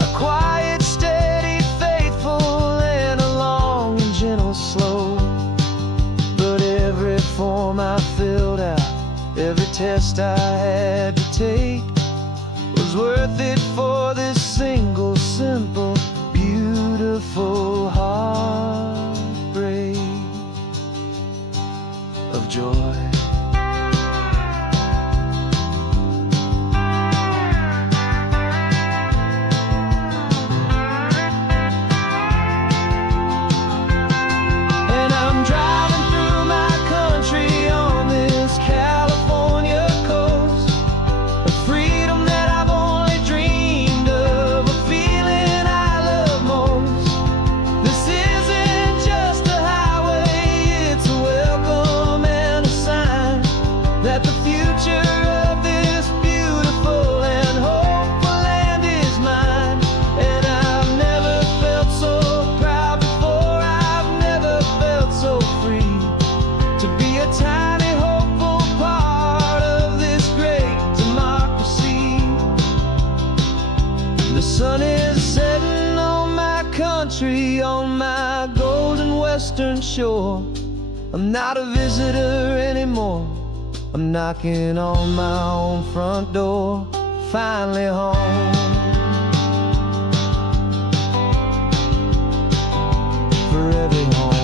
a quiet, steady, faithful, and a long and gentle slope. But every form I filled out, every test I had to take, was worth it for this single, simple, beautiful heartbreak of joy. And I'm driving through my country on this California coast, a freedom that I've only dreamed of, a feeling I love most. This isn't just a highway, it's a welcome and a sign that the future of this beautiful and hopeful land is mine. And I've never felt so proud before, I've never felt so free, to be a tiny hopeful part of this great democracy. The sun is setting on my country, on my golden western shore. I'm not a visitor anymore, I'm knocking on my own front door, finally home. For every home.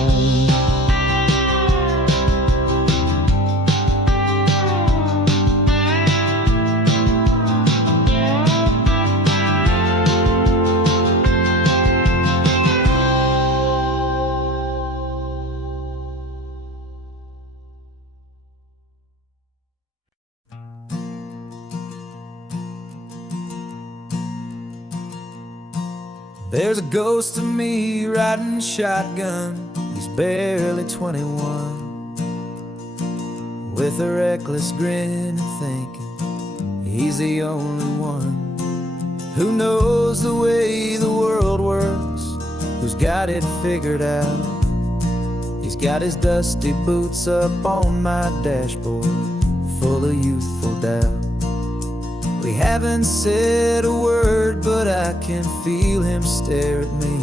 There's a ghost of me riding shotgun. He's barely 21, with a reckless grin and thinking he's the only one who knows the way the world works, who's got it figured out. He's got his dusty boots up on my dashboard, full of youthful doubt. We haven't said a word, but I can feel him stare at me,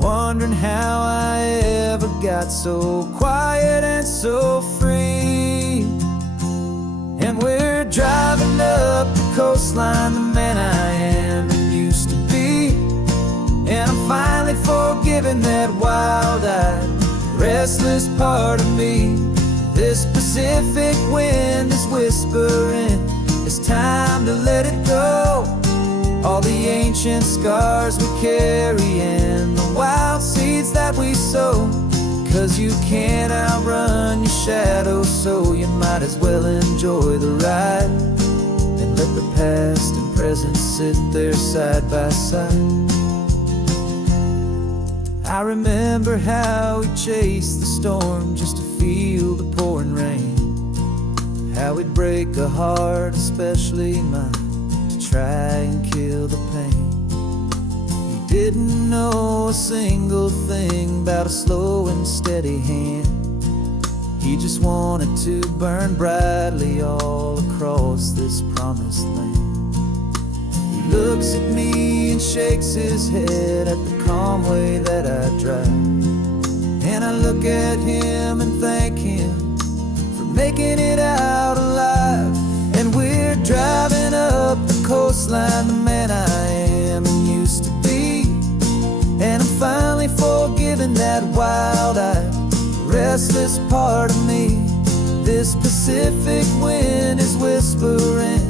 wondering how I ever got so quiet and so free. And we're driving up the coastline, the man I am and used to be. And I'm finally forgiving that wild-eyed, restless part of me. This Pacific wind is whispering, it's time to let it go. All the ancient scars we carry and the wild seeds that we sow. 'Cause you can't outrun your shadow, so you might as well enjoy the ride and let the past and present sit there side by side. I remember how we chased the storm just to feel the pouring rain, how we'd break a heart, especially mine, to try and kill the pain. He didn't know a single thing about a slow and steady hand. He just wanted to burn brightly all across this promised land. He looks at me and shakes his head at the calm way that I drive, and I look at him and thank him for making it out alive. And we're driving up the coastline, the man I am and used to be. And I'm finally forgiving that wild-eyed, restless part of me. This Pacific wind is whispering,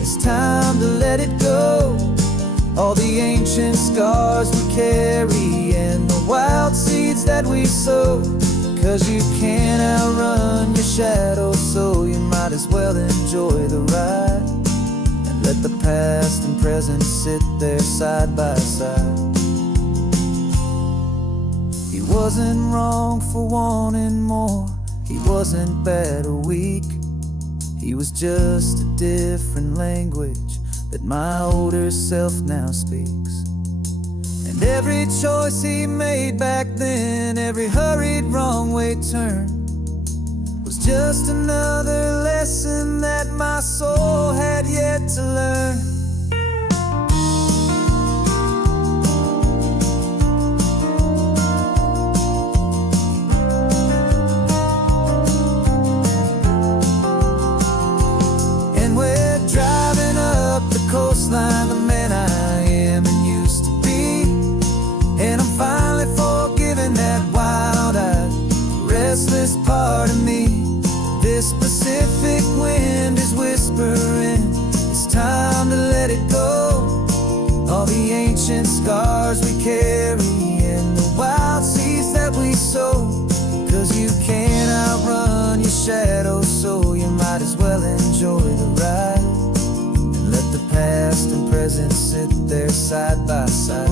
it's time to let it go. All the ancient scars we carry and the wild seeds that we sow. 'Cause you can't outrun your shadow, so you might as well enjoy the ride and let the past and present sit there side by side. He wasn't wrong for wanting more, he wasn't bad or weak. He was just a different language that my older self now speaks. And every choice he made back then, every hurried wrong way turn, was just another lesson that my soul had yet to learn. And we're driving up the coastline, the man I am and used to be. And I'm finally forgiving that wild-eyed, restless part of me. This Pacific wind is whispering, it's time to let it go. All the ancient scars we carry and the wild seeds that we sow. 'Cause you can't outrun your shadow, so you might as well enjoy the ride and let the past and present sit there side by side.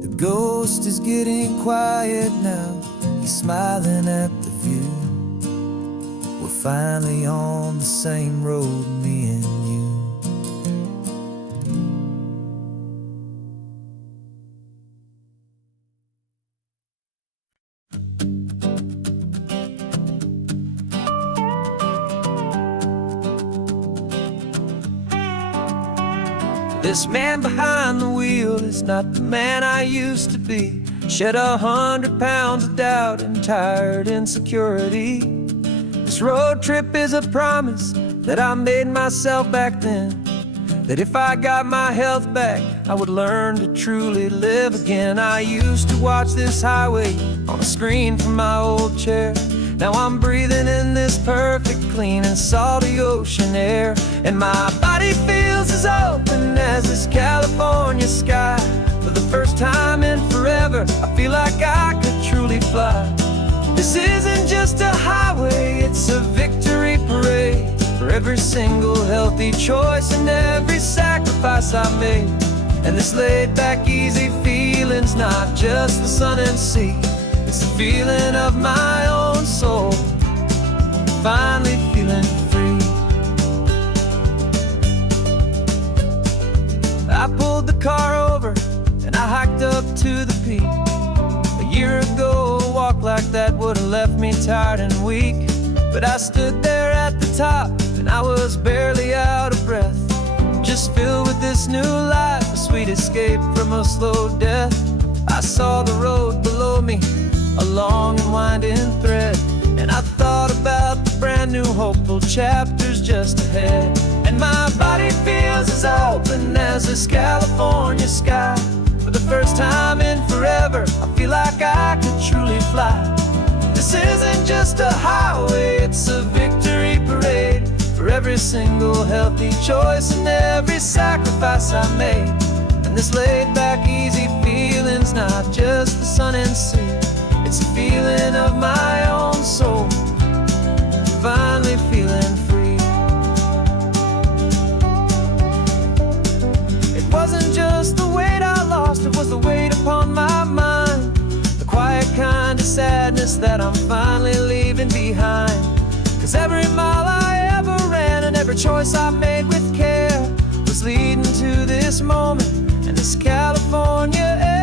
The ghost is getting quiet now, he's smiling at the view. We're finally on the same road, me and you. This man behind the wheel is not the man I used to be. Shed 100 pounds of doubt and tired insecurity. This road trip is a promise that I made myself back then, that if I got my health back, I would learn to truly live again. I used to watch this highway on a screen from my old chair. Now I'm breathing in this perfect, clean and salty ocean air. And my body feels as open as this California sky. For the first time in forever, I feel like I could truly fly. This isn't just a highway, it's a victory parade for for every single healthy choice and every sacrifice I made. And this laid back easy feeling's not just the sun and sea, it's the feeling of my own soul, finally feeling free. I pulled the car over and I hiked up to the peak. A year ago, a walk like that would have left me tired and weak. But I stood there at the top and I was barely out of breath, just filled with this new life, a sweet escape from a slow death. I saw the road below me, a long and winding thread, and I thought about the brand new hopeful chapters just ahead. And my body feels as open as this California sky. For the first time in forever, I feel like I could truly fly. This isn't just a highway, it's a victory parade for every single healthy choice and every sacrifice I made. And this laid back easy feeling's not just the sun and sea, it's a feeling of my own soul, finally feeling free. It wasn't just the weight I lost, it was the weight upon my mind, the quiet kind of sadness that I'm finally leaving behind. 'Cause every mile I ever ran and every choice I made with care was leading to this moment and this California air.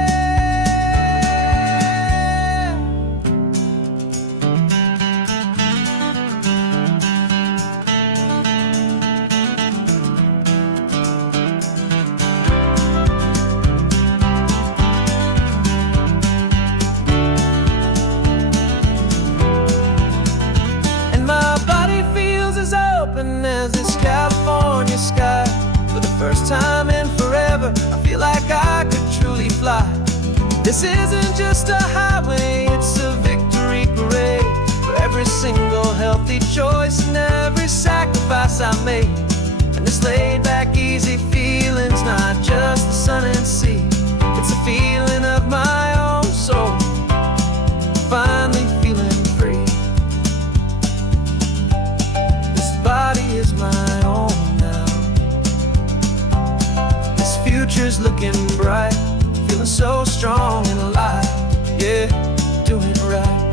As this California sky, for the first time in forever, I feel like I could truly fly. This isn't just a highway, it's a victory parade for every single healthy choice and every sacrifice I made. And this laid back easy feeling's not just the sun and sea, it's a feeling of my own soul, finally feeling free. Body is my own now. This future's looking bright, feeling so strong and alive. Yeah, doing right.